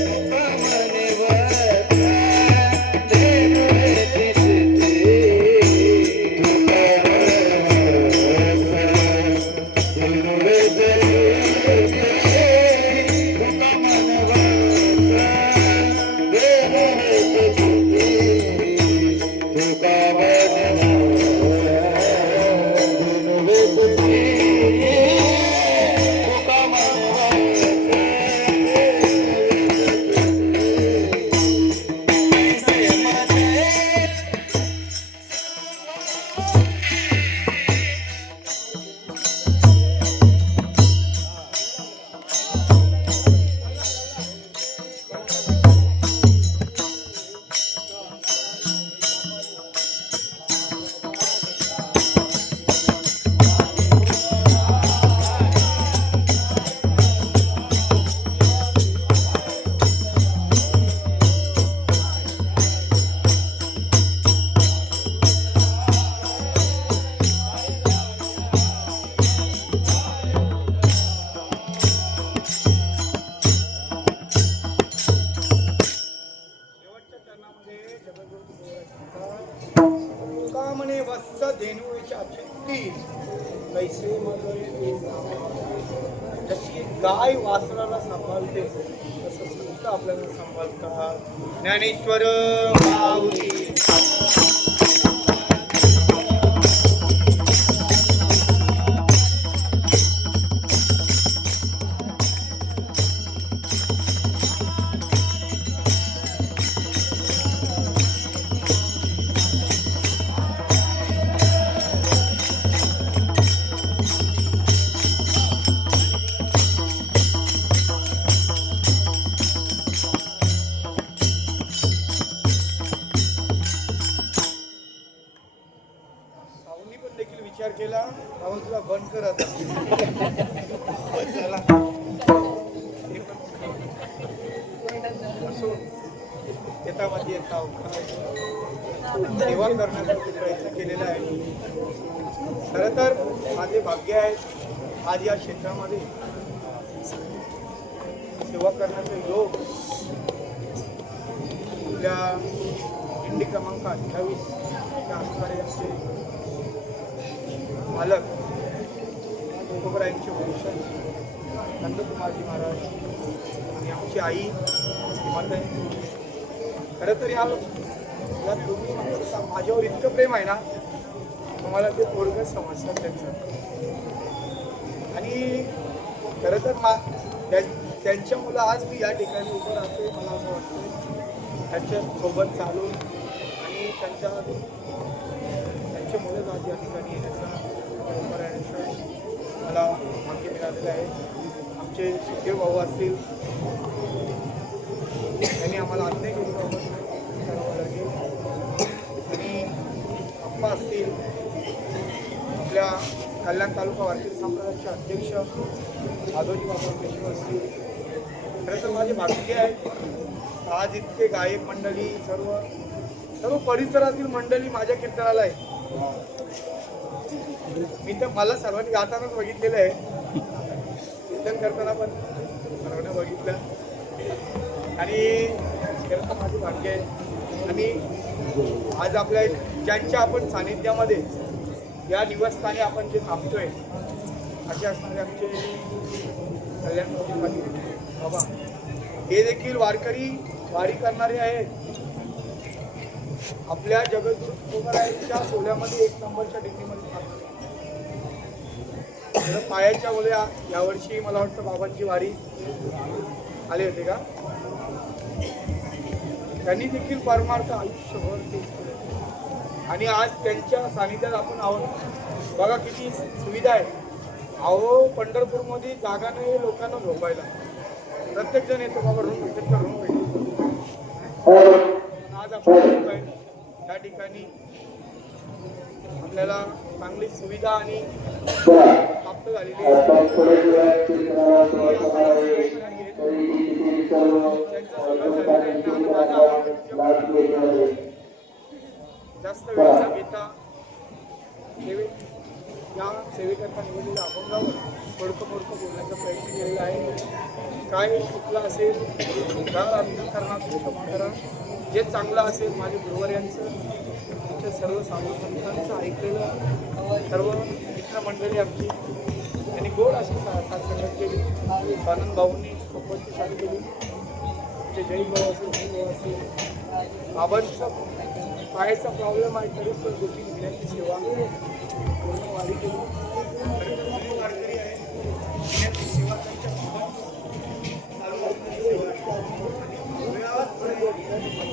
तुका म्हणे वत्स देनु वेचिती, तुका म्हणे वत्स देनु वेचिती, का म्हणे वत्स धेनू 136 कैसे मगळे जशी गाय वासराला सांभाळते तसं संत आपल्याला सांभाळतात. ज्ञानेश्वर माऊली सावनी पण देखील विचार केला आपण तुला बंद कर आता. चला. असो शेतामध्ये येता सेवा करण्याचा प्रयत्न केलेला आहे. खरं तर माझे भाग्य आहे आज या क्षेत्रामध्ये सेवा करण्याचे योग आपल्या इंडी क्रमांक 28 च्या असणारे आमचे मालक तुकोबरायांचे भूषण नंदकुमारजी महाराज आणि आमची आई माताजी. खरं तर या दोन्ही माणसाचं माझ्यावर इतकं प्रेम आहे ना मला ते थोडं समजतात त्यांचं. आणि खरं तर त्यांच्या मुलं आज मी या ठिकाणी उभं राहतोय. मला असं वाटतं त्यांच्यासोबत चालून आणि त्यांचे मुलं आज या ठिकाणी येण्याचा उभं राहण्याचं मला भाग्य मिळालेलं आहे. आमचे सुखदेव भाऊ असतील त्यांनी आम्हाला आज्ञा केली करावं लागेल. आणि अप्पा असतील आपल्या कल्याण तालुका वारकरी संप्रदायाचे अध्यक्ष आदोजी बाबा पेशवे असतील. खरं तर माझे भाग्य आहे आज इतके गायक मंडळी सर्व परिसरातील मंडळी माझ्या कीर्तनाला आहे. मी तर मला सर्वांनी गातानाच बघितलेलं आहे, कीर्तन करताना पण सर्वांना बघितलं. आणि खरं तर माझे भाग्य आहे. आणि आज आपल्या ज्यांच्या आपण सानिध्यामध्ये या निवासस्थानी आपण जे थांबतोय असे असणारे आमचे कल्याण बाबा हे देखील वारी करणारे आहेत. आपल्या जगद्गुरू तुकोबरायांच्या सोहळ्यामध्ये 1 नंबरच्या डिग्रीमध्ये थांबले. पायाच्या मुल्या यावर्षी मला वाटतं बाबांची वारी आले होते का. त्यांनी देखील परमार्थ आयुष्यभर ते आणि आज त्यांच्या सानिध्यात आपण आहोत. बघा किती सुविधा आहे. अहो पंढरपूरमध्ये जागा नाही लोकांना झोपायला. प्रत्येक जण येतो बाबा रूम भेटत तर रूम भेटत. आज आपण त्या ठिकाणी आपल्याला चांगली सुविधा आणि प्राप्त झालेली आहे. जास्त वेळ न घेता या सेवेकरता निवडलेल्या अभंगावर थोडकं बोलण्याचा प्रयत्न केलेला आहे. काय चुकलं असेल अंतःकरणात क्षमा करा. जे चांगलं असेल माझे गुरुवर्यांचं आमच्या सर्व साधू संतांचं ऐकलेलं सर्व मित्रमंडळी आमची त्यांनी गोड अशी साथसंगत केली. आनंद भाऊंनी खूपच साथ केली. आमचे जय भाऊ असेल जय भाऊ असेल बाबांचं पायाचा प्रॉब्लेम आहे तरी पण गोष्टी घेण्याची सेवा पूर्ण वारी केली. वारकरी आहे घेण्याची सेवा त्यांच्या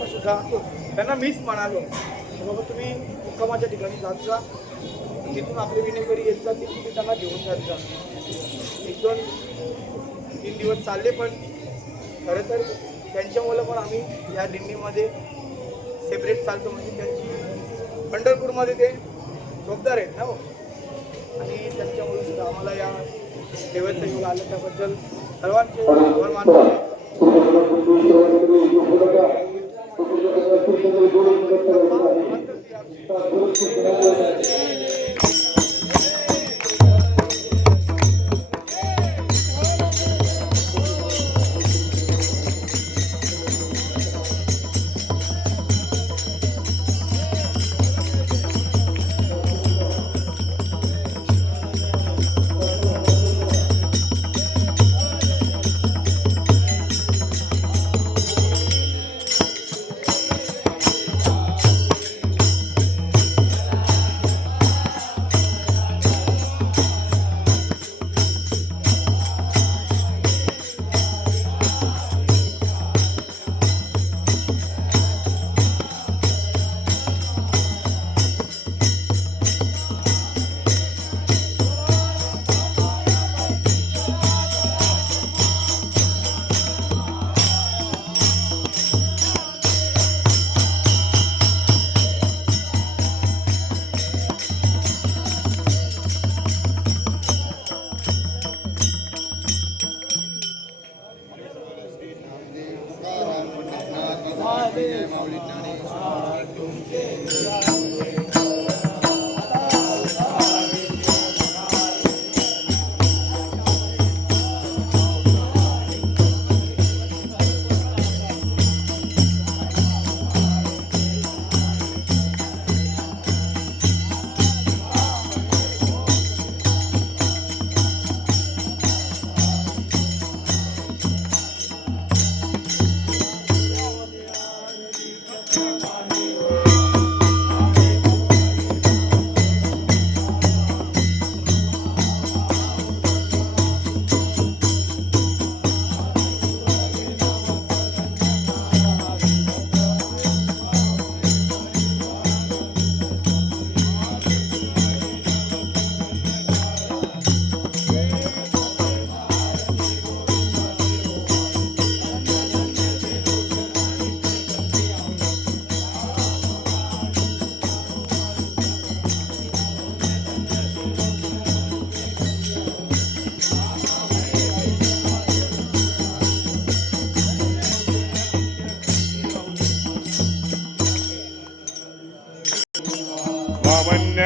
सुद्धा त्यांना मीच म्हणालो बाबा तुम्ही मुक्कामाच्या ठिकाणी जात जा, तिथून आपले विनेकरी येत जा, तिथे त्यांना घेऊन जात जा. 1-2-3 दिवस चालले पण खरं तर त्यांच्यामुळं पण आम्ही या दिंडीमध्ये सेपरेट चालतो. म्हणजे त्यांची पंढरपूरमध्ये ते जोगदार आहेत ना हो. आणि त्यांच्यामुळे सुद्धा आम्हाला या देवाचा योग आला त्याबद्दल सर्वांचे आभार मानतो.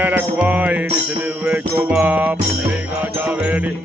रखवाई निसदिव्य शोभा पुंडलिकाच्या वेळी